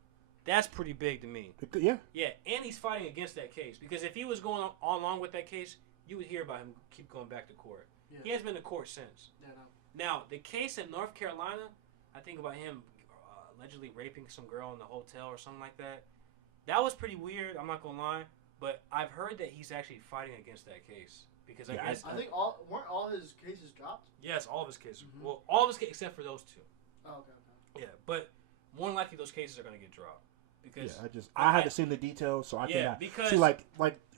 That's pretty big to me. Yeah. Yeah, and he's fighting against that case because if he was going on along with that case, you would hear about him keep going back to court. Yeah. He has been to court since. Yeah, no. Now, the case in North Carolina, I think about him allegedly raping some girl in the hotel or something like that. That was pretty weird. I'm not gonna lie, but I've heard that he's actually fighting against that case because I think weren't all his cases dropped. Yes, all of his cases. Mm-hmm. Well, all of his cases except for those 2. Oh, okay. Yeah, but more than likely those cases are gonna get dropped because I haven't seen the details, so I cannot. Because see, like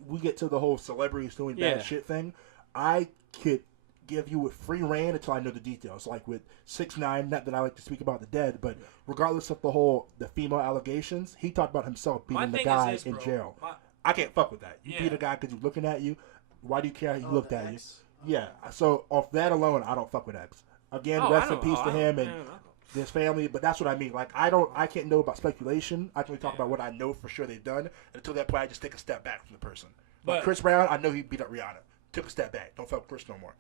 we get to the whole celebrities doing bad shit thing. I could give you a free reign until I know the details. Like with 6ix9ine, not that I like to speak about the dead, but regardless of the female allegations, he talked about himself beating the guy in jail. I can't fuck with that. You beat a guy because he's looking at you. Why do you care how he looked at you? Yeah. So off that alone, I don't fuck with X. Again, rest in peace to him and his family. But that's what I mean. Like I can't know about speculation. I can only talk about what I know for sure they've done. And until that point, I just take a step back from the person. But Chris Brown, I know he beat up Rihanna. Took a step back. Don't fuck with Chris no more.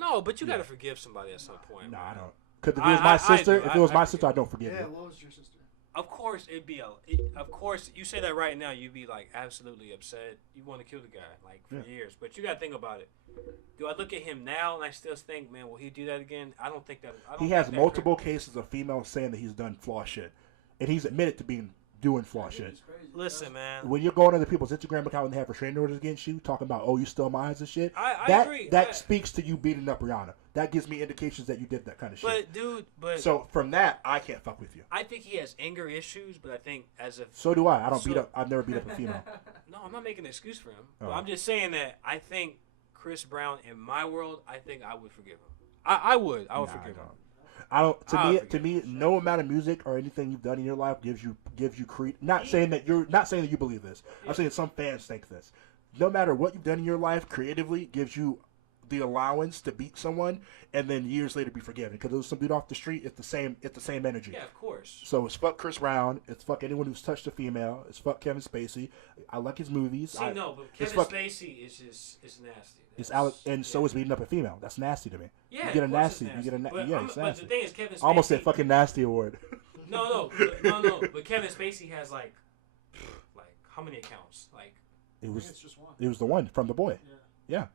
No, but you gotta forgive somebody at some point. No, I don't. Because if it was my sister, if it was my sister, I don't forgive her. Yeah, what was your sister? Of course, of course, you say that right now, you'd be like absolutely upset. You want to kill the guy like for years, but you gotta think about it. Do I look at him now and I still think, man, will he do that again? I don't think that. He has multiple cases of females saying that he's done flaw shit, and he's admitted to doing flaw shit. Listen, man. When you're going to the people's Instagram account and they have restraining orders against you, talking about, you stole my eyes and shit. I agree. That speaks to you beating up Rihanna. That gives me indications that you did that kind of shit. But so from that, I can't fuck with you. I think he has anger issues, but I think so do I. I've never beat up a female. No, I'm not making an excuse for him. But I'm just saying that I think Chris Brown, in my world, I think I would forgive him. I would forgive him. I don't. To me, no amount of music or anything you've done in your life gives you Not saying that you believe this. I'm saying some fans think this. No matter what you've done in your life creatively, gives you the allowance to beat someone and then years later be forgiven because it was some dude off the street. It's the same energy. Yeah, of course. So it's fuck Chris Brown. It's fuck anyone who's touched a female. It's fuck Kevin Spacey. I like his movies. But Kevin Spacey is nasty. It's so is beating up a female. That's nasty to me. Yeah, you get a nasty. Nasty. You get a it's nasty. But the thing is, Kevin Spacey. I almost said fucking nasty award. No. But Kevin Spacey has like how many accounts? Like it's just one. It was the one from The Boy. Yeah.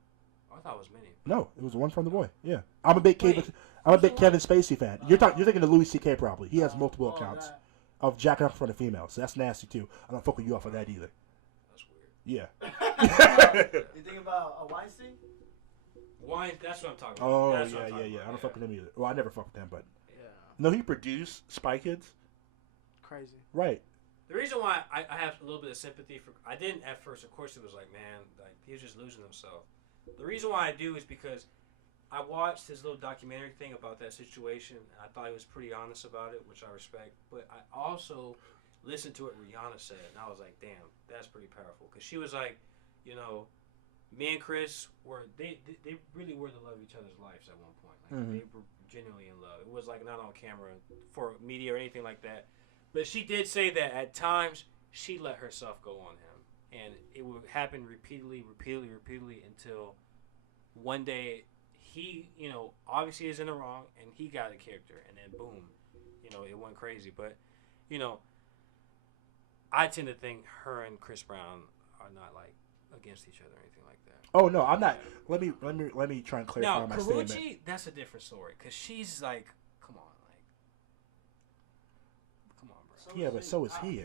I thought it was many. No, it was the one from The Boy. Yeah. I'm a big Kevin Spacey fan. You're thinking of Louis C.K. probably. He has multiple accounts of jacking up in front of females. So that's nasty too. I don't fuck with you off of that either. That's weird. Yeah. You think about Weinstein? That's what I'm talking about. Oh, yeah. I don't fuck with him either. Well, I never fuck with him, but no, he produced Spy Kids. Crazy. Right. The reason why I have a little bit of sympathy for I didn't at first. Of course, it was like, man, like he was just losing himself. The reason why I do is because I watched his little documentary thing about that situation, and I thought he was pretty honest about it, which I respect. But I also listened to what Rihanna said, and I was like, damn, that's pretty powerful. Because she was like, me and Chris they really were the love of each other's lives at one point. Like they were genuinely in love. It was like not on camera for media or anything like that. But she did say that at times she let herself go on him. And it would happen repeatedly until one day he, obviously is in the wrong and he got a character. And then boom, it went crazy. But, I tend to think her and Chris Brown are not like against each other or anything like that. Oh no, I'm not. Let me try and clarify my statement. Now, Karrueche, that's a different story because she's like, come on, bro. Yeah, but so is he.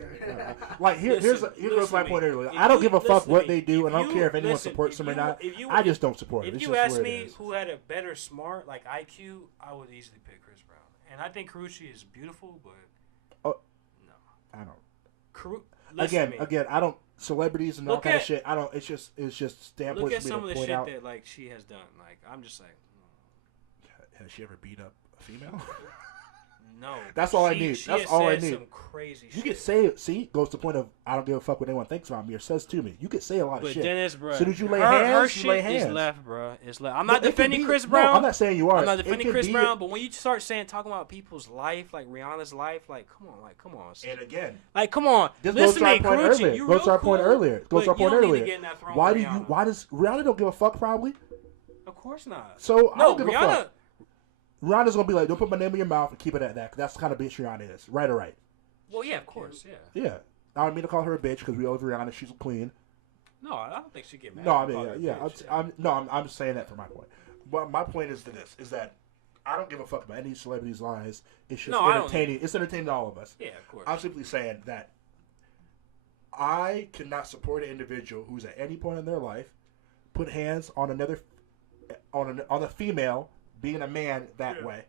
Here's my point earlier. I don't give a fuck what they do, and I don't care if anyone supports them or not. I just don't support them. If you ask me who had a better smart IQ, I would easily pick Chris Brown. And I think Karrueche is beautiful, but no, I don't. Again, I don't. celebrities and all Look kind of at- shit. I don't. It's just standpoint Look at for me some to of the point shit out. that like she has done. Like I'm just like, Has she ever beat up a female? no. That's all I She- need. She That's has all I said need. Some crazy You shit. could say it. See, goes to the point of I don't give a fuck what anyone thinks about me or says to me. You could say a lot of But shit. Dennis, bro, Soon as you lay her hands, shit you lay is hands. left, bro. It's left. I'm No, not it could defending be- Chris Brown. No, I'm not saying you are. I'm not It defending could Chris be- Brown, but when you start talking about people's life, like Rihanna's life, like come on, And again, like come on, this goes listen to our me, point Karuchi, earlier. you Goes real to our point cool, earlier. Goes but to our you point don't need to earlier. get in that throne Why with do you? Rihanna. Why does Rihanna don't give a fuck? Probably. Of course not. So I No, don't give a Rihanna. fuck. Rihanna's gonna be like, don't put my name in your mouth and keep it at that. 'Cause that's the kind of bitch Rihanna is. Right or right? Well, yeah, of course, yeah. Yeah. I don't mean to call her a bitch because we love Rihanna. She's a queen. No, I don't think she'd get mad. No, I if you called her a mean, yeah. bitch, I'm just saying that for my point. But my point is to this: is that I don't give a fuck about any celebrity's lies. It's just No, I don't entertaining. It's entertaining to all of us. Yeah, of course. I'm simply saying that I cannot support an individual who's at any point in their life put hands on another on a female being a man that way.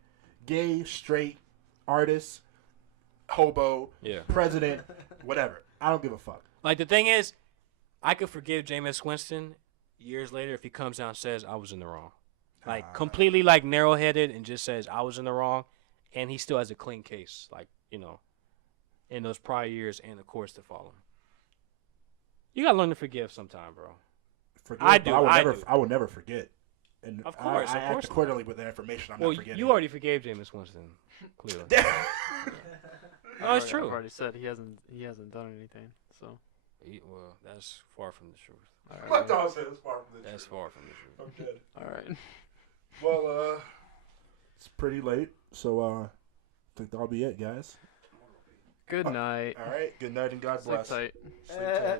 Gay, straight, artist, hobo, Yeah. president, whatever. I don't give a fuck. Like the thing is, I could forgive Jameis Winston years later if he comes out and says I was in the wrong, like completely like narrow-headed and just says I was in the wrong, and he still has a clean case, like in those prior years and the course to follow. You gotta learn to forgive sometime, bro. Forget, I but do, I will I never. do. I will never forget. And Of course, I of act course accordingly with the information. I'm Well, not forgetting. you already forgave Jameis Winston, clearly. No, it's true. I've already said he hasn't done anything. So. Well, that's far from the truth. All right, My well, dog said it's far from the That's truth. far from the truth. I'm good. all right. Well, it's pretty late, so I think that'll be it, guys. Good night. All right. Good night and God Sleep bless. tight. Sleep tight.